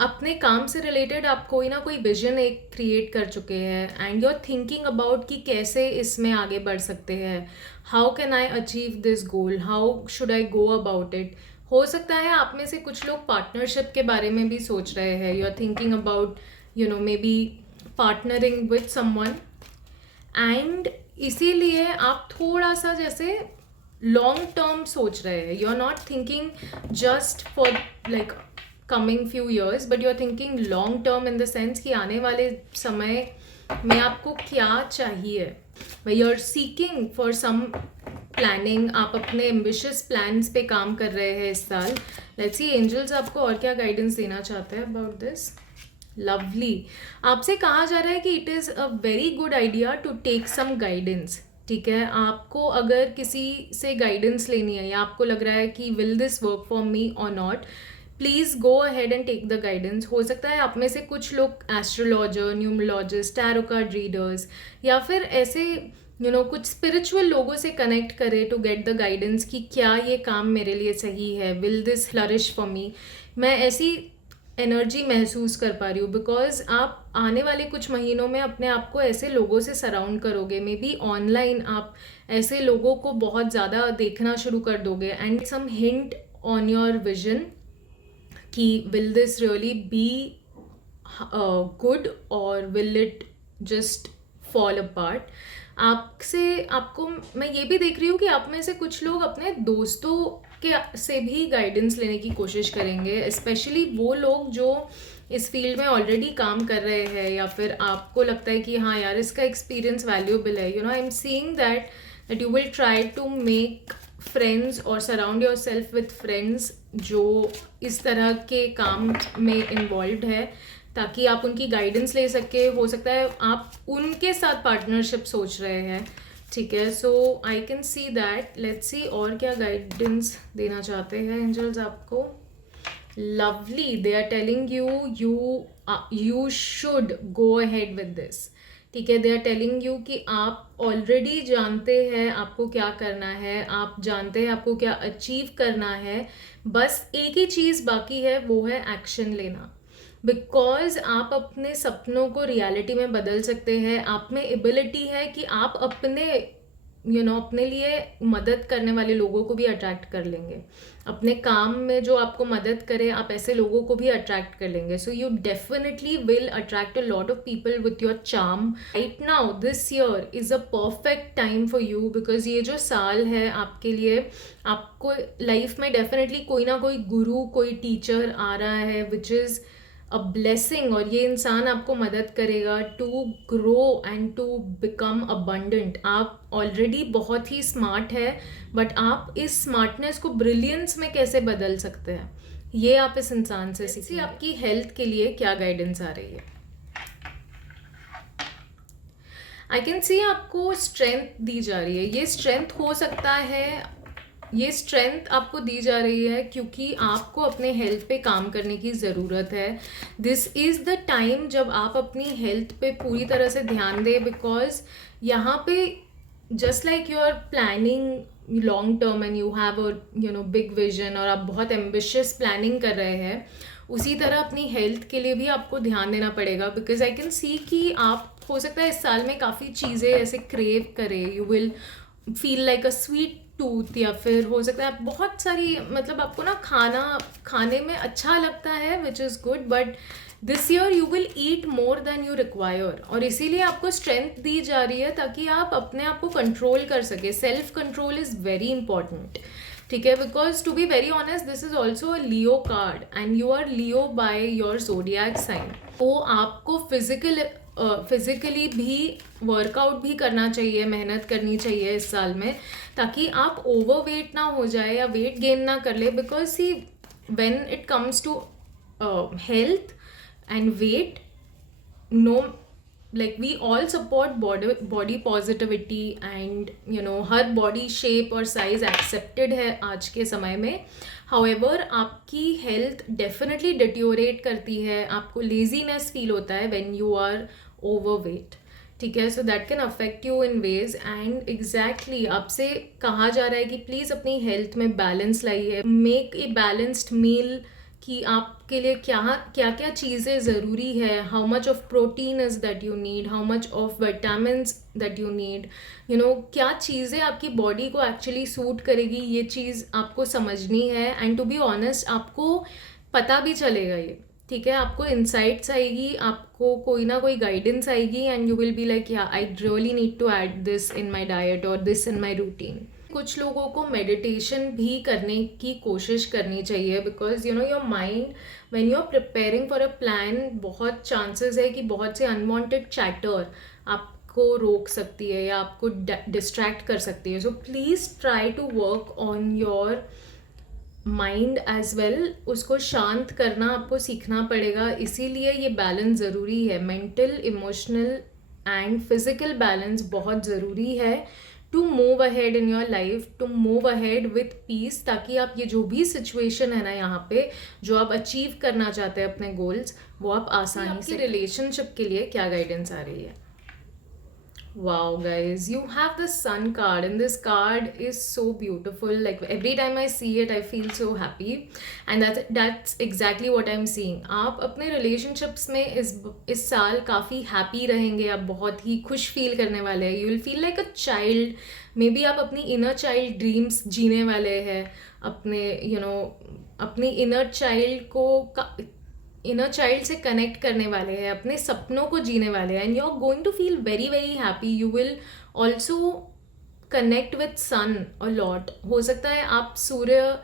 अपने काम से रिलेटेड आप कोई ना कोई विजन एक क्रिएट कर चुके हैं and you are thinking about कि कैसे इसमें आगे बढ़ सकते हैं। How can I achieve this goal, how should I go about it. हो सकता है आप में से कुछ लोग पार्टनरशिप के बारे में भी सोच रहे हैं। You are thinking about maybe partnering with someone and इसीलिए आप थोड़ा सा जैसे लॉन्ग टर्म सोच रहे हैं। You are not thinking just for like coming few years but you're thinking long term in the sense कि आने वाले समय में आपको क्या चाहिए। you're seeking for some planning, आप अपने ambitious plans पे काम कर रहे हैं इस साल। let's see angels आपको और क्या guidance देना चाहते हैं about this। lovely, आपसे कहा जा रहा है कि it is a very good idea to take some guidance। ठीक है, आपको अगर किसी से गाइडेंस लेनी है या आपको लग रहा है कि will this work for me और not, please go ahead and take the guidance. हो सकता है आप में से कुछ लोग astrologer, numerologist, tarot card readers या फिर ऐसे कुछ स्पिरिचुअल लोगों से कनेक्ट करें टू गेट द गाइडेंस कि क्या ये काम मेरे लिए सही है, will this flourish for me. मैं ऐसी एनर्जी महसूस कर पा रही हूँ बिकॉज आप आने वाले कुछ महीनों में अपने आप को ऐसे लोगों से सराउंड करोगे। मे बी ऑनलाइन आप ऐसे लोगों को बहुत ज़्यादा देखना शुरू कर दोगे and some hint on your vision कि will this really be good और will it just fall apart. आपको मैं ये भी देख रही हूँ कि आप में से कुछ लोग अपने दोस्तों के से भी गाइडेंस लेने की कोशिश करेंगे, स्पेशली वो लोग जो इस फील्ड में ऑलरेडी काम कर रहे हैं या फिर आपको लगता है कि हाँ यार इसका एक्सपीरियंस वैल्यूएबल है। I am seeing that you will try to make friends और surround yourself with friends जो इस तरह के काम में इन्वॉल्व है, ताकि आप उनकी गाइडेंस ले सके। हो सकता है आप उनके साथ पार्टनरशिप सोच रहे हैं, ठीक है। So I can see that. Let's see और क्या गाइडेंस देना चाहते हैं एंजल्स आपको। Lovely, they are telling you should go ahead with this, ठीक है। दे आर टेलिंग यू कि आप ऑलरेडी जानते हैं आपको क्या करना है, आप जानते हैं आपको क्या अचीव करना है, बस एक ही चीज़ बाकी है, वो है एक्शन लेना। बिकॉज आप अपने सपनों को रियलिटी में बदल सकते हैं। आप में एबिलिटी है कि आप अपने अपने लिए मदद करने वाले लोगों को भी अट्रैक्ट कर लेंगे। अपने काम में जो आपको मदद करे आप ऐसे लोगों को भी अट्रैक्ट कर लेंगे। So you definitely will attract a lot of people with your charm. Right now this year is a perfect time for you because ये जो साल है आपके लिए, आपको लाइफ में डेफिनेटली कोई ना कोई गुरु, कोई टीचर आ रहा है विच इज़ अ ब्लेसिंग, और ये इंसान आपको मदद करेगा to grow and to become abundant. आप ऑलरेडी बहुत ही स्मार्ट है बट आप इस स्मार्टनेस को ब्रिलियंस में कैसे बदल सकते हैं, ये आप इस इंसान से सीखिए। आपकी हेल्थ के लिए क्या गाइडेंस आ रही है। आई कैन सी आपको स्ट्रेंथ दी जा रही है। ये स्ट्रेंथ हो सकता है, ये स्ट्रेंथ आपको दी जा रही है क्योंकि आपको अपने हेल्थ पे काम करने की ज़रूरत है। दिस इज़ द टाइम जब आप अपनी हेल्थ पे पूरी तरह से ध्यान दें, बिकॉज यहाँ पे just like you are planning long term and you have a big vision और आप बहुत एम्बिशियस प्लानिंग कर रहे हैं, उसी तरह अपनी हेल्थ के लिए भी आपको ध्यान देना पड़ेगा, बिकॉज आई कैन सी कि आप हो सकता है इस साल में काफ़ी चीज़ें ऐसे क्रेव करें, you will feel like a sweet tooth, या फिर हो सकता है आप बहुत सारी मतलब आपको ना खाने में अच्छा लगता है which is good, but this year you will eat more than you require, और इसीलिए आपको स्ट्रेंथ दी जा रही है ताकि आप अपने आप को कंट्रोल कर सके. Self control is very important, ठीक है, because to be very honest this is also a Leo card and you are Leo by your zodiac sign. तो आपको फिजिकली भी वर्कआउट भी करना चाहिए, मेहनत करनी चाहिए इस साल में, ताकि आप ओवरवेट ना हो जाए या वेट गेन ना कर ले, because see when it comes to health and weight, no, like we all support body positivity and her body shape और size accepted है आज के समय में. however आपकी health definitely deteriorate करती है, आपको laziness feel होता है when you are overweight, ठीक है. So that can affect you in ways, and exactly आपसे कहा जा रहा है कि प्लीज़ अपनी हेल्थ में बैलेंस लाइए, मेक ए बैलेंस्ड मील, कि आपके लिए क्या क्या चीज़ें ज़रूरी है, how much of protein is that you need, how much of vitamins that you need, क्या चीज़ें आपकी बॉडी को एक्चुअली सूट करेगी, ये चीज़ आपको समझनी है. एंड टू बी ऑनेस्ट आपको पता भी चलेगा ये, ठीक है, आपको इंसाइट्स आएगी, आपको कोई ना कोई गाइडेंस आएगी, and you will be like yeah I really need to add this in my diet और दिस इन माई रूटीन. कुछ लोगों को मेडिटेशन भी करने की कोशिश करनी चाहिए, because your mind when you are preparing for a plan, बहुत चांसेस है कि बहुत से अनवांटेड चैटर आपको रोक सकती है या आपको डिस्ट्रैक्ट कर सकती है. So please try to work on your mind as well, उसको शांत करना आपको सीखना पड़ेगा. इसीलिए ये बैलेंस ज़रूरी है, mental, emotional and physical balance बहुत ज़रूरी है to move ahead in your life, to move ahead with peace, ताकि आप ये जो भी सिचुएशन है ना यहाँ पे, जो आप अचीव करना चाहते हैं अपने गोल्स, वो आप आसानी से. रिलेशनशिप के लिए क्या गाइडेंस आ रही है? Wow guys, you have the sun card and this card is so beautiful. Like every time I see it I feel so happy, and that's exactly what I'm seeing. आप अपने relationships में इस साल काफ़ी happy रहेंगे, आप बहुत ही खुश feel करने वाले हैं. You will feel like a child. Maybe आप अपनी inner child dreams जीने वाले हैं, अपने अपनी inner child को इनर चाइल्ड से कनेक्ट करने वाले हैं, अपने सपनों को जीने वाले हैं, and you are going to feel very very happy. You will also connect with sun a lot. हो सकता है आप सूर्य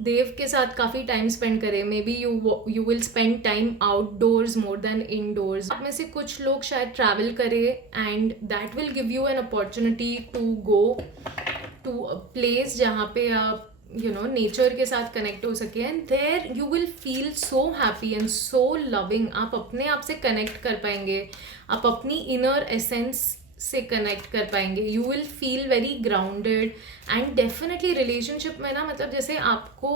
देव के साथ काफ़ी टाइम स्पेंड करें, maybe you will spend time outdoors more than indoors. आप में से कुछ लोग शायद ट्रैवल करें, and that will give you an opportunity to go to a place जहाँ पे आप नेचर के साथ कनेक्ट हो सके, and there you will feel so happy and so loving. आप अपने आप से कनेक्ट कर पाएंगे, आप अपनी इनर एसेंस से कनेक्ट कर पाएंगे. You will feel very grounded, and definitely relationship में ना, मतलब जैसे आपको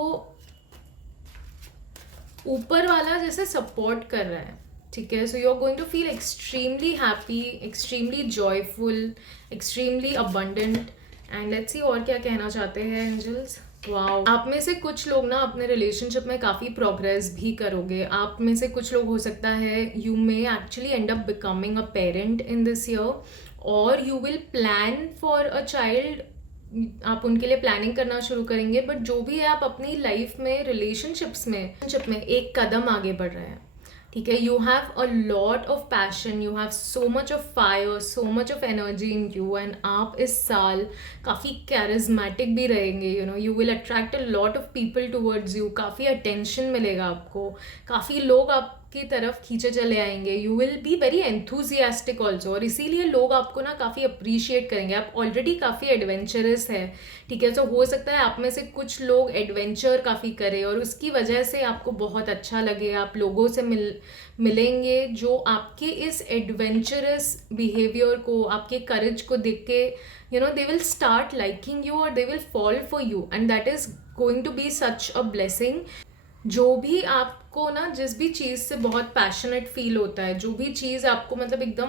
ऊपर वाला जैसे सपोर्ट कर रहा है, ठीक है. So you are going to feel extremely happy, extremely joyful, extremely abundant. And let's see और क्या कहना चाहते हैं एंजल्स. वाओ, आप में से कुछ लोग ना अपने रिलेशनशिप में काफ़ी प्रोग्रेस भी करोगे. आप में से कुछ लोग हो सकता है you may actually end up becoming a parent in this year, और you will plan for a child. आप उनके लिए प्लानिंग करना शुरू करेंगे. बट जो भी है, आप अपनी लाइफ में रिलेशनशिप्स में एक कदम आगे बढ़ रहे हैं, ठीक है. You have a lot of passion, you have so much of fire, so much of energy in you, and आप इस साल काफ़ी कैरिज्मेटिक भी रहेंगे. You will attract a lot of people towards you. काफ़ी अटेंशन मिलेगा आपको, काफ़ी लोग आपकी तरफ खींचे चले आएंगे. You will be very enthusiastic also, और इसीलिए लोग आपको ना काफ़ी अप्रिशिएट करेंगे. आप ऑलरेडी काफ़ी एडवेंचरस है, ठीक है. तो हो सकता है आप में से कुछ लोग एडवेंचर काफ़ी करें, और उसकी वजह से आपको बहुत अच्छा लगे. आप लोगों से मिलेंगे जो आपके इस एडवेंचरस बिहेवियर को, आपके करेज को देख के they will start liking you, or they will fall for you, and that is going to be such a blessing. जो भी आपको ना, जिस भी चीज़ से बहुत पैशनेट फील होता है, जो भी चीज़ आपको मतलब एकदम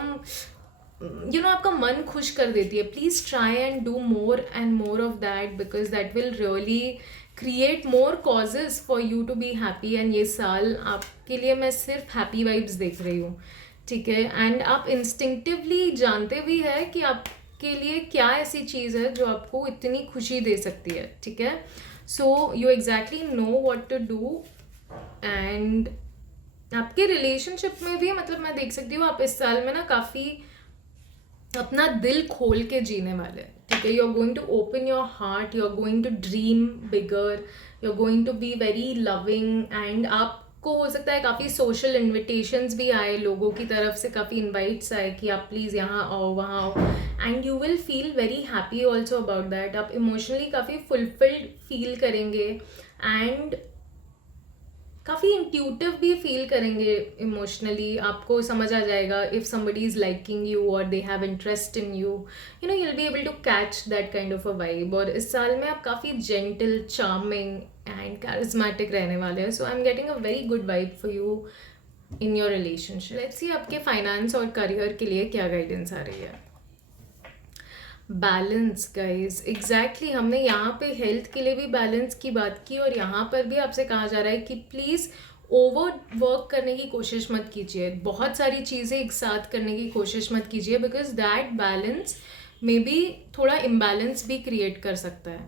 आपका मन खुश कर देती है, please try and do more and more of that, because that will really create more causes for you to be happy. And ये साल आपके लिए मैं सिर्फ हैप्पी वाइब्स देख रही हूँ, ठीक है। एंड आप इंस्टिंक्टिवली जानते भी है कि आपके लिए क्या ऐसी चीज़ है जो आपको इतनी खुशी दे सकती है, ठीक है। So you exactly know what to do. And आपके रिलेशनशिप में भी मतलब मैं देख सकती हूँ आप इस साल में ना काफ़ी अपना दिल खोल के जीने वाले हैं, ठीक है। You are going to open your heart, you are going to dream bigger, you are going to be very loving. And आपको हो सकता है काफ़ी सोशल इन्विटेशंस भी आए, लोगों की तरफ से काफ़ी इनवाइट्स आए कि आप प्लीज़ यहाँ आओ वहाँ आओ। And you will feel very happy also about that. आप इमोशनली काफ़ी फुलफिल्ड फील करेंगे एंड काफ़ी इंट्यूटिव भी फील करेंगे इमोशनली। आपको समझ आ जाएगा if somebody is liking you और they have interest in you, you know, you'll be able to catch that kind of a vibe. और इस साल में आप काफ़ी जेंटल, चार्मिंग एंड कैरिज्मेटिक रहने वाले हैं। So I am getting a very good vibe for you in your relationship. Let's see आपके फाइनेंस और करियर के लिए क्या गाइडेंस आ रही है। बैलेंस गाइज, एग्जैक्टली हमने यहाँ पे हेल्थ के लिए भी बैलेंस की बात की और यहाँ पर भी आपसे कहा जा रहा है कि प्लीज़ ओवर वर्क करने की कोशिश मत कीजिए, बहुत सारी चीज़ें एक साथ करने की कोशिश मत कीजिए, because that balance may be थोड़ा इम्बैलेंस भी क्रिएट कर सकता है,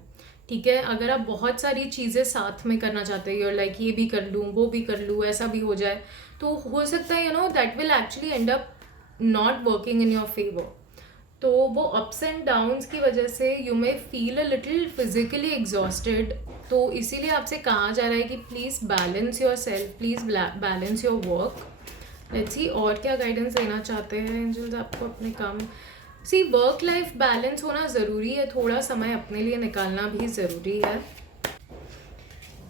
ठीक है। अगर आप बहुत सारी चीज़ें साथ में करना चाहते हो, लाइक ये भी कर लूँ वो भी कर लूँ ऐसा भी हो जाए, तो हो सकता है you know that will actually end up not working in your favour. तो वो अप्स एंड डाउन्स की वजह से you may feel a little physically exhausted. तो इसीलिए आपसे कहा जा रहा है कि please balance your self, please balance your work. Let's see और क्या गाइडेंस देना चाहते हैं एंजल्स आपको अपने काम। सी वर्क लाइफ बैलेंस होना ज़रूरी है, थोड़ा समय अपने लिए निकालना भी ज़रूरी है।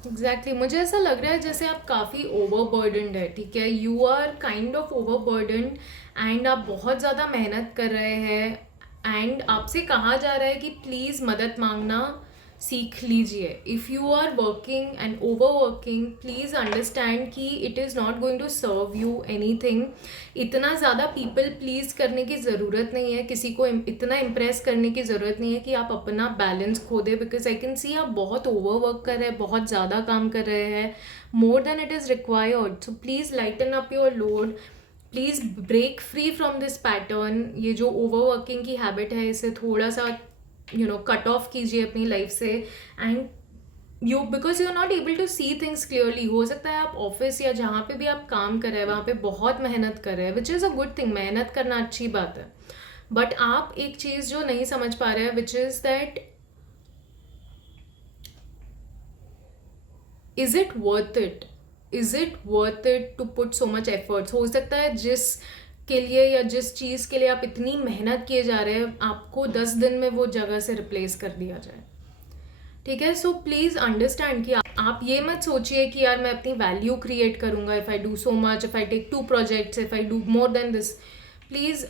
एग्जैक्टली मुझे ऐसा लग रहा है जैसे आप काफ़ी ओवरबर्डनड है, ठीक है। You are kind of overburdened and आप बहुत ज़्यादा मेहनत कर रहे हैं एंड आपसे कहा जा रहा है कि प्लीज़ मदद मांगना सीख लीजिए। If you are working and over working, please understand कि it is not going to serve you anything. इतना ज़्यादा पीपल प्लीज़ करने की ज़रूरत नहीं है, किसी को इतना इम्प्रेस करने की ज़रूरत नहीं है कि आप अपना बैलेंस खो दे। बिकॉज आई कैन सी आप बहुत ओवर वर्क कर रहे हैं, बहुत ज़्यादा काम कर रहे हैं, more than it is required. So please lighten up your load, please break free from this pattern. ये जो ओवर वर्किंग की हैबिट है इसे थोड़ा सा यू नो कट ऑफ कीजिए अपनी लाइफ से। And you because you are not able to see things clearly. हो सकता है आप ऑफिस या जहाँ पे भी आप काम कर रहे हैं वहाँ पे बहुत मेहनत कर रहे हैं, which is a good thing, मेहनत करना अच्छी बात है। बट आप एक चीज़ जो नहीं समझ पा रहे हैं which is that is it worth it, is it worth it to put so much efforts. हो सकता है जिस के लिए या जिस चीज़ के लिए आप इतनी मेहनत किए जा रहे हैं आपको 10 दिन में वो जगह से रिप्लेस कर दिया जाए, ठीक है। सो प्लीज़ अंडरस्टैंड कि आप ये मत सोचिए कि यार मैं अपनी वैल्यू क्रिएट करूँगा if I do so much, if I take 2 projects, if I do more than this. Please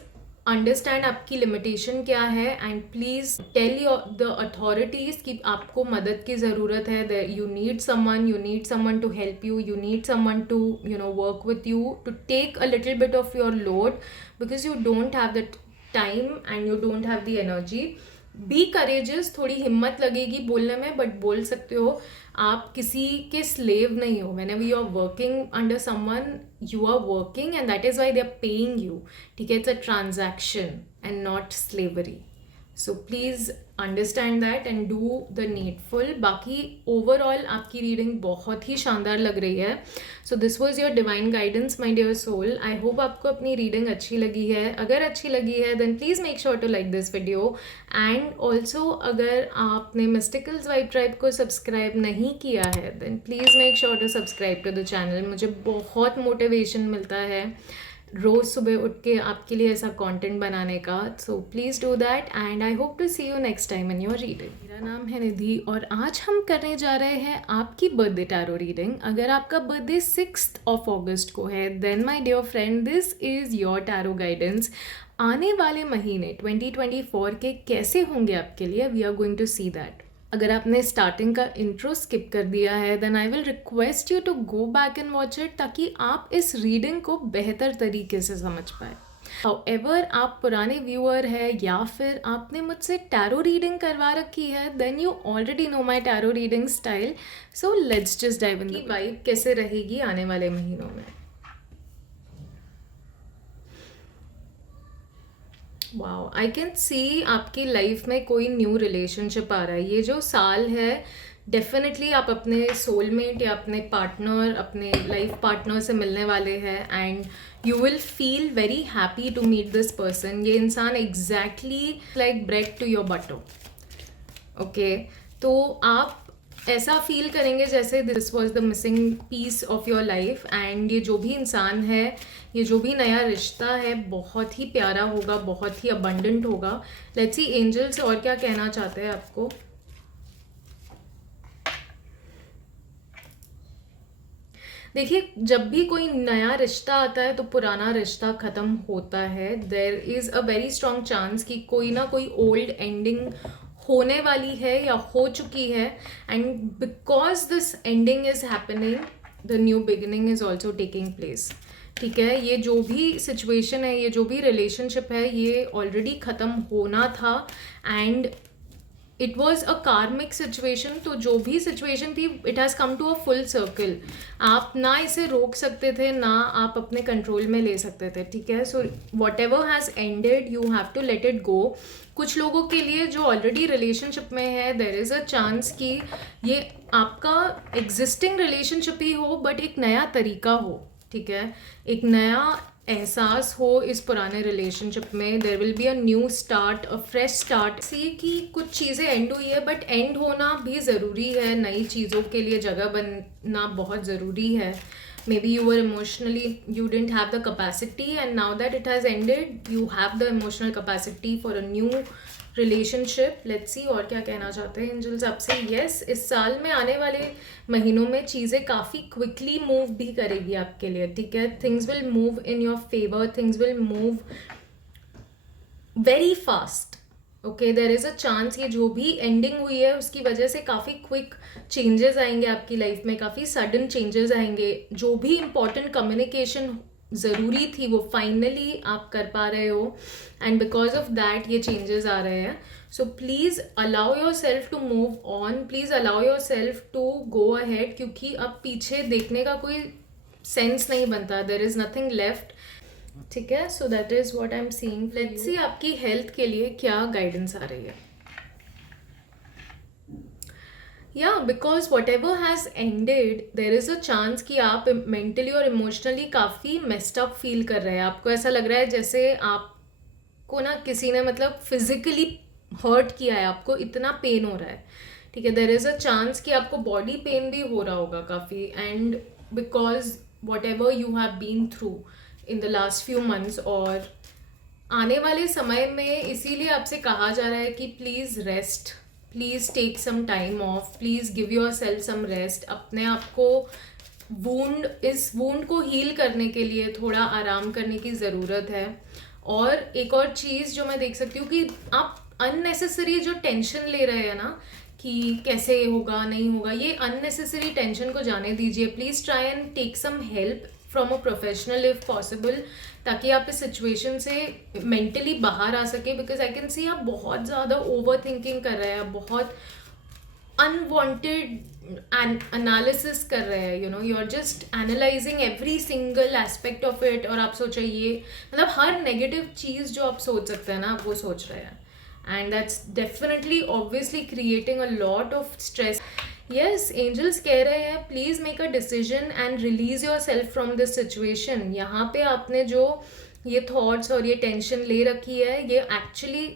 understand आपकी लिमिटेशन क्या है and please tell your the authorities कि आपको मदद की ज़रूरत है। You need someone to help you, you need someone to you know work with you to take a little bit of your load, because you don't have the time and you don't have the energy. Be courageous, थोड़ी हिम्मत लगेगी बोलने में but बोल सकते हो। आप किसी के स्लेव नहीं हो। Whenever you are working under someone, you are working and that is why they are paying you, ठीक है। It's a transaction and not slavery. So please understand that and do the needful. बाकी overall आपकी reading बहुत ही शानदार लग रही है। So this was your divine guidance my dear soul. I hope आपको अपनी रीडिंग अच्छी लगी है। अगर अच्छी लगी है then please make sure to like this video and also अगर आपने मिस्टिकल्स वाइब ट्राइब को सब्सक्राइब नहीं किया है then please make sure to subscribe to the channel. मुझे बहुत मोटिवेशन मिलता है रोज़ सुबह उठ के आपके लिए ऐसा कंटेंट बनाने का। So please do that and I hope to see you next time in your reading. मेरा नाम है निधि और आज हम करने जा रहे हैं आपकी बर्थडे टैरो रीडिंग। अगर आपका बर्थडे 6 अगस्त को है then my dear friend this is your tarot guidance. आने वाले महीने 2024 के कैसे होंगे आपके लिए, we are going to see that. अगर आपने स्टार्टिंग का इंट्रो स्किप कर दिया है then I will request you to go back and watch it ताकि आप इस रीडिंग को बेहतर तरीके से समझ पाए। हाउएवर आप पुराने व्यूअर है या फिर आपने मुझसे टैरो रीडिंग करवा रखी है, then you already know my tarot reading style. So let's just dive in. की वाइब कैसे रहेगी आने वाले महीनों में. वाओ, आई कैन सी आपकी लाइफ में कोई न्यू रिलेशनशिप आ रहा है. ये जो साल है डेफिनेटली आप अपने सोलमेट या अपने पार्टनर, अपने लाइफ पार्टनर से मिलने वाले हैं and you will feel very happy to meet this person. ये इंसान exactly like bread to your butter. Okay, तो आप ऐसा फील करेंगे जैसे this was the missing piece of your life. And ये जो भी इंसान है, ये जो भी नया रिश्ता है, बहुत ही प्यारा होगा, बहुत ही अबंडेंट होगा. लेट्स सी एंजल्स और क्या कहना चाहते हैं आपको. देखिए, जब भी कोई नया रिश्ता आता है तो पुराना रिश्ता ख़त्म होता है. देर is a very strong chance कि कोई ना कोई ओल्ड एंडिंग होने वाली है या हो चुकी है. And because this ending is happening, the new beginning is also taking place. ठीक है, ये जो भी सिचुएशन है, ये जो भी रिलेशनशिप है, ये ऑलरेडी ख़त्म होना था. एंड इट वॉज अ कार्मिक सिचुएशन. तो जो भी सिचुएशन थी, it has come to a full circle. आप ना इसे रोक सकते थे, ना आप अपने कंट्रोल में ले सकते थे. ठीक है, so whatever has ended you have to let it go. कुछ लोगों के लिए जो ऑलरेडी रिलेशनशिप में है, देर इज़ अ चांस कि ये आपका एग्जिस्टिंग रिलेशनशिप ही हो बट एक नया तरीका हो. ठीक है, एक नया एहसास हो इस पुराने रिलेशनशिप में. There will be a new start, a fresh start. See कि कुछ चीज़ें एंड हुई है बट एंड होना भी ज़रूरी है. नई चीज़ों के लिए जगह बनना बहुत ज़रूरी है. Maybe you were emotionally, you didn't have the capacity and now that it has ended you have the emotional capacity for a new relationship. Let's see और क्या कहना चाहते हैं एंजल्स आपसे. यस, इस साल में आने वाले महीनों में चीज़ें काफ़ी क्विकली मूव भी करेगी आपके लिए. ठीक है, things will move in your favour, things will move very fast. Okay, there is a chance ये जो भी एंडिंग हुई है उसकी वजह से काफ़ी क्विक चेंजेस आएंगे आपकी लाइफ में, काफ़ी सडन चेंजेस आएंगे. जो भी इम्पॉर्टेंट कम्युनिकेशन ज़रूरी थी वो फाइनली आप कर पा रहे हो. एंड बिकॉज ऑफ दैट ये चेंजेस आ रहे हैं. So please allow yourself to move on, please allow yourself to go ahead. क्योंकि अब पीछे देखने का कोई सेंस नहीं बनता. There is nothing left. ठीक है, so that is what I am seeing. Let's see आपकी हेल्थ के लिए क्या गाइडेंस आ रही है. या because what ever has ended there is a chance कि आप मेंटली और इमोशनली काफ़ी मेस्ड अप फील कर रहे हैं. आपको ऐसा लग रहा है जैसे आपको ना किसी ने मतलब फिजिकली हर्ट किया है, आपको इतना पेन हो रहा है. ठीक है, देर इज़ अ चांस कि आपको बॉडी पेन भी हो रहा होगा काफ़ी. And because whatever you have been through in the last few months और आने वाले समय में, इसीलिए आपसे कहा जा रहा है कि please rest, please take some time off, please give yourself some rest. अपने आप को इस वूंड को हील करने के लिए थोड़ा आराम करने की ज़रूरत है. और एक और चीज़ जो मैं देख सकती हूँ कि आप अननेसेसरी जो टेंशन ले रहे हैं ना कि कैसे होगा नहीं होगा, ये अननेसेसरी टेंशन को जाने दीजिए. Please try and take some help from a professional if possible, ताकि आप इस सिचुएशन से मेंटली बाहर आ सके. बिकॉज आई कैन सी आप बहुत ज़्यादा ओवर थिंकिंग कर रहे हैं, बहुत अनवांटेड एनालिसिस कर रहे हैं. You are just analysing every single aspect of it. और आप सोच रहे ये मतलब हर नेगेटिव चीज़ जो आप सोच सकते हैं ना, आप वो सोच रहे हैं. And that's definitely obviously creating a lot of stress. Yes, angels कह रहे हैं please make a decision and release yourself from this situation. यहाँ पे आपने जो ये थॉट्स और ये टेंशन ले रखी है, ये एक्चुअली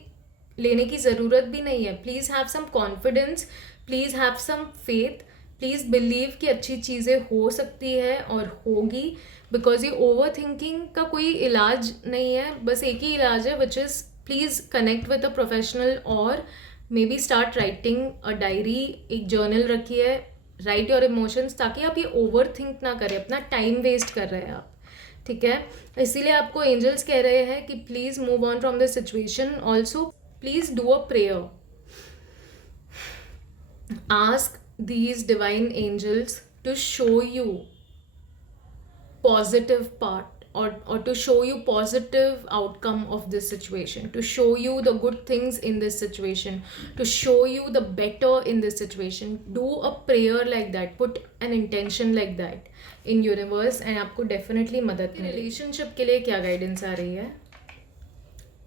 लेने की ज़रूरत भी नहीं है. Please have some confidence, please have some faith, please believe कि अच्छी चीज़ें हो सकती है और होगी. बिकॉज ये ओवर थिंकिंग का कोई इलाज नहीं है. बस एक ही इलाज है, which is please connect with a professional और maybe start writing a diary. एक जर्नल रखिए, राइट योर इमोशंस, ताकि आप ये ओवर थिंक ना करें, अपना टाइम वेस्ट कर रहे हैं आप. ठीक है, इसीलिए आपको एंजल्स कह रहे हैं कि please move on from this situation. Also please do a prayer. Ask these divine angels to show you positive part or to show you positive outcome of this situation, to show you the good things in this situation, to show you the better in this situation. Do a prayer like that, put an intention like that in universe, and आपको definitely मदद मिलेगी. Relationship के लिए क्या guidance आ रही है?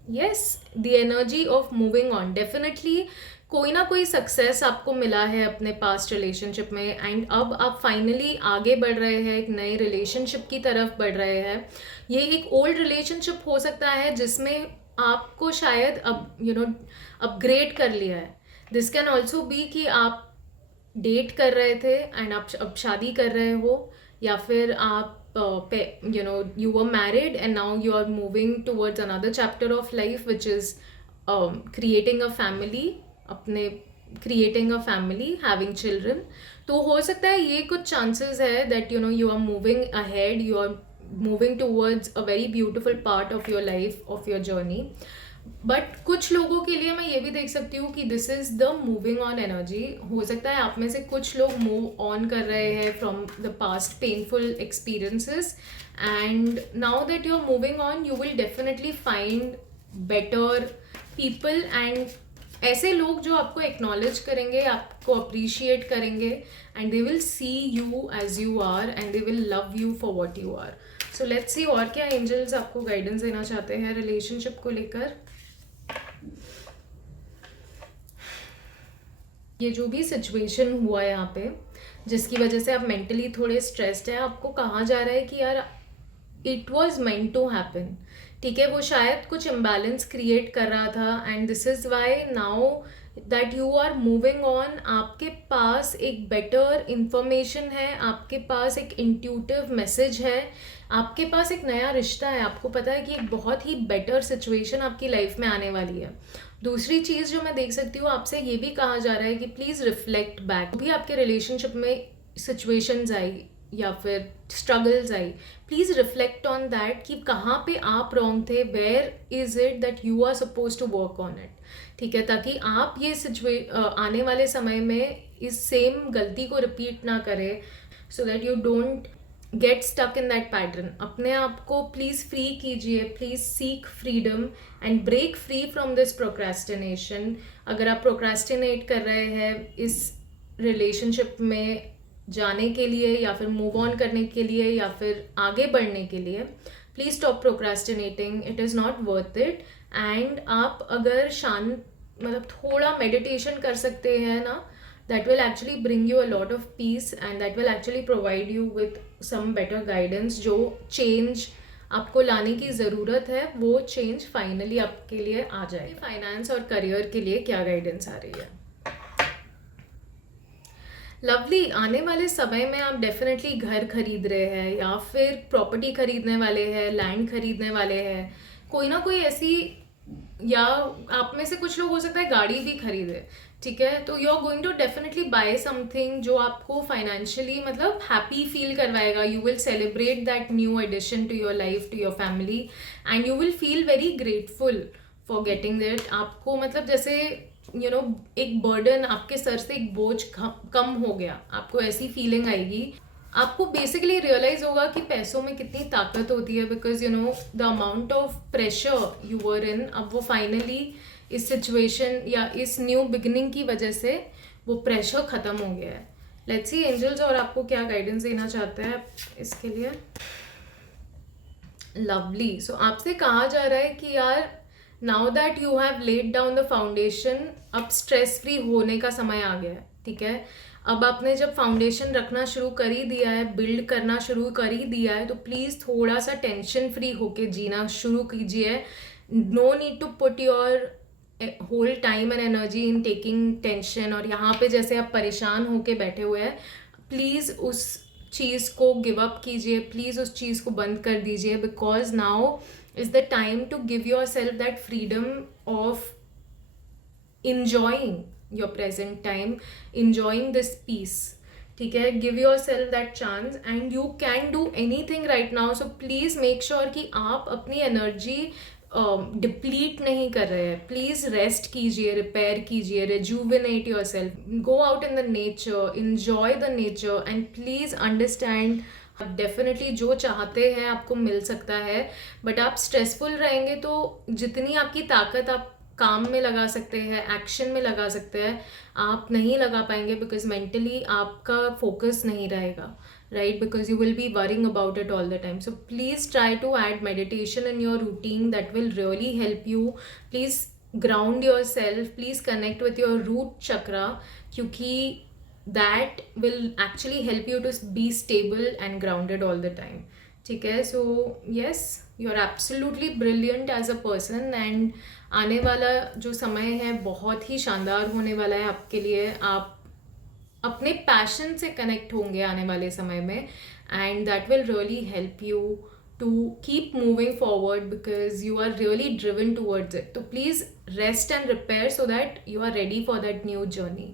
Yes, the energy of moving on. Definitely कोई ना कोई सक्सेस आपको मिला है अपने पास्ट रिलेशनशिप में, एंड अब आप फाइनली आगे बढ़ रहे हैं, एक नए रिलेशनशिप की तरफ बढ़ रहे हैं. ये एक ओल्ड रिलेशनशिप हो सकता है जिसमें आपको शायद अब अपग्रेड कर लिया है. दिस कैन ऑल्सो बी कि आप डेट कर रहे थे एंड आप अब शादी कर रहे हो, या फिर आप you were married and now you are moving towards another chapter of life, which is creating a family, having children. तो हो सकता है ये कुछ chances है that you are moving ahead, you are moving towards a very beautiful part of your life, of your journey. But कुछ लोगों के लिए मैं ये भी देख सकती हूँ कि this is the moving on energy. हो सकता है आप में से कुछ लोग मूव ऑन कर रहे हैं from the past painful experiences, and now that you are moving on you will definitely find better people, and ऐसे लोग जो आपको एक्नॉलेज करेंगे, आपको अप्रिशिएट करेंगे, and they will see you as you are, and they will love you for what you are. So let's see और क्या angels आपको गाइडेंस देना चाहते हैं रिलेशनशिप को लेकर. ये जो भी सिचुएशन हुआ है यहाँ पे, जिसकी वजह से आप मेंटली थोड़े स्ट्रेस्ड है, आपको कहा जा रहा है कि यार it was meant to happen. ठीक है, वो शायद कुछ इम्बैलेंस क्रिएट कर रहा था, and this is why now that you are moving on. आपके पास एक बेटर इंफॉर्मेशन है, आपके पास एक इंट्यूटिव मैसेज है, आपके पास एक नया रिश्ता है. आपको पता है कि एक बहुत ही बेटर सिचुएशन आपकी लाइफ में आने वाली है. दूसरी चीज़ जो मैं देख सकती हूँ, आपसे ये भी कहा जा रहा है कि प्लीज़ रिफ्लेक्ट बैक. भी आपके रिलेशनशिप में सिचुएशंस आई या फिर स्ट्रगल्स आई, प्लीज़ रिफ्लेक्ट ऑन दैट कि कहाँ पे आप रॉन्ग थे, where is it that you are suppose to work on it. ठीक है, ताकि आप ये आने वाले समय में इस सेम गलती को रिपीट ना करें, so that you don't get stuck in that pattern. अपने आप को प्लीज़ फ्री कीजिए, please seek freedom and break free from this procrastination. अगर आप प्रोक्रेस्टिनेट कर रहे हैं इस रिलेशनशिप में जाने के लिए, या फिर मूव ऑन करने के लिए, या फिर आगे बढ़ने के लिए, please stop procrastinating. It is not worth it. And आप अगर शांत थोड़ा मेडिटेशन कर सकते हैं ना, that will actually bring you a lot of peace, and that will actually provide you with some better guidance. जो change आपको लाने की ज़रूरत है, वो change finally आपके लिए आ जाए. फाइनेंस और करियर के लिए क्या गाइडेंस आ रही है? लवली, आने वाले समय में आप डेफिनेटली घर खरीद रहे हैं, या फिर प्रॉपर्टी खरीदने वाले हैं, लैंड खरीदने वाले हैं, कोई ना कोई ऐसी, या आप में से कुछ लोग हो सकता है गाड़ी भी खरीदे. ठीक है, तो you are going to definitely buy something जो आपको फाइनेंशियली हैप्पी फील करवाएगा. You will celebrate that new addition to your life, to your family, and you will feel very grateful for getting that. आपको जैसे एक burden, आपके sir से एक बोझ कम हो गया, आपको ऐसी फीलिंग आएगी. आपको बेसिकली रियलाइज होगा कि पैसों में कितनी ताकत होती है, because the amount of pressure you were in, अब वो फाइनली इस सिचुएशन या इस न्यू बिगिनिंग की वजह से वो प्रेशर ख़त्म हो गया है. लेट्स सी एंजल्स और आपको क्या गाइडेंस देना चाहते हैं इसके लिए. लवली, सो आपसे कहा जा रहा है कि यार now that you have laid down the foundation, अब स्ट्रेस फ्री होने का समय आ गया है. ठीक है, अब आपने जब फाउंडेशन रखना शुरू कर ही दिया है, बिल्ड करना शुरू कर ही दिया है, तो प्लीज़ थोड़ा सा टेंशन फ्री होके जीना शुरू कीजिए. No need to put your whole time and energy in taking tension, और यहाँ पे जैसे आप परेशान होके बैठे हुए हैं, प्लीज़ उस चीज़ को गिव अप कीजिए, प्लीज़ उस चीज़ को बंद कर दीजिए. Because now is the time to give yourself that freedom of enjoying your present time, enjoying this peace. ठीक है, give yourself that chance and you can do anything right now. So please make sure कि आप अपनी energy deplete नहीं कर रहे हैं. Please rest कीजिए, रिपेयर कीजिए, rejuvenate yourself, go out in the nature, enjoy the nature, and please understand definitely जो चाहते हैं आपको मिल सकता है, बट आप स्ट्रेसफुल रहेंगे तो जितनी आपकी ताकत आप काम में लगा सकते हैं, एक्शन में लगा सकते हैं, आप नहीं लगा पाएंगे, बिकॉज मेंटली आपका फोकस नहीं रहेगा, right? Because you will be worrying about it all the time. So please try to add meditation in your routine. That will really help you. Please ground yourself. Please connect with your root chakra, क्योंकि that will actually help you to be stable and grounded all the time. ठीक है? So yes, you're absolutely brilliant as a person, and आने वाला जो समय है बहुत ही शानदार होने वाला है आपके लिए. आप अपने पैशन से कनेक्ट होंगे आने वाले समय में, and that will really help you to keep moving forward because you are really driven towards it. तो please rest and repair so that you are ready for that new journey.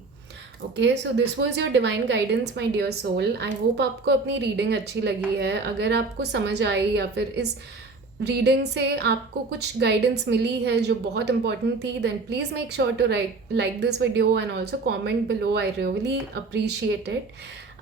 Okay, so this was your divine guidance my dear soul. I hope आपको अपनी reading अच्छी लगी है. अगर आपको समझ आई या फिर इस रीडिंग से आपको कुछ गाइडेंस मिली है जो बहुत इंपॉर्टेंट थी, then please make sure to like this video and also comment below. I really appreciate it.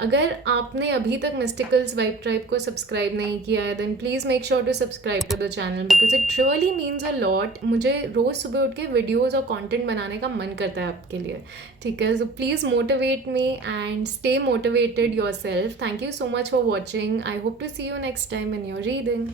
अगर आपने अभी तक मिस्टिकल्स वाइब ट्राइब को सब्सक्राइब नहीं किया है, then please make sure to subscribe to the channel because it really means a lot. मुझे रोज़ सुबह उठ के वीडियोज़ और कॉन्टेंट बनाने का मन करता है आपके लिए. ठीक है, so please motivate me and stay motivated yourself. Thank you so much for watching. I hope to see you next time in your reading.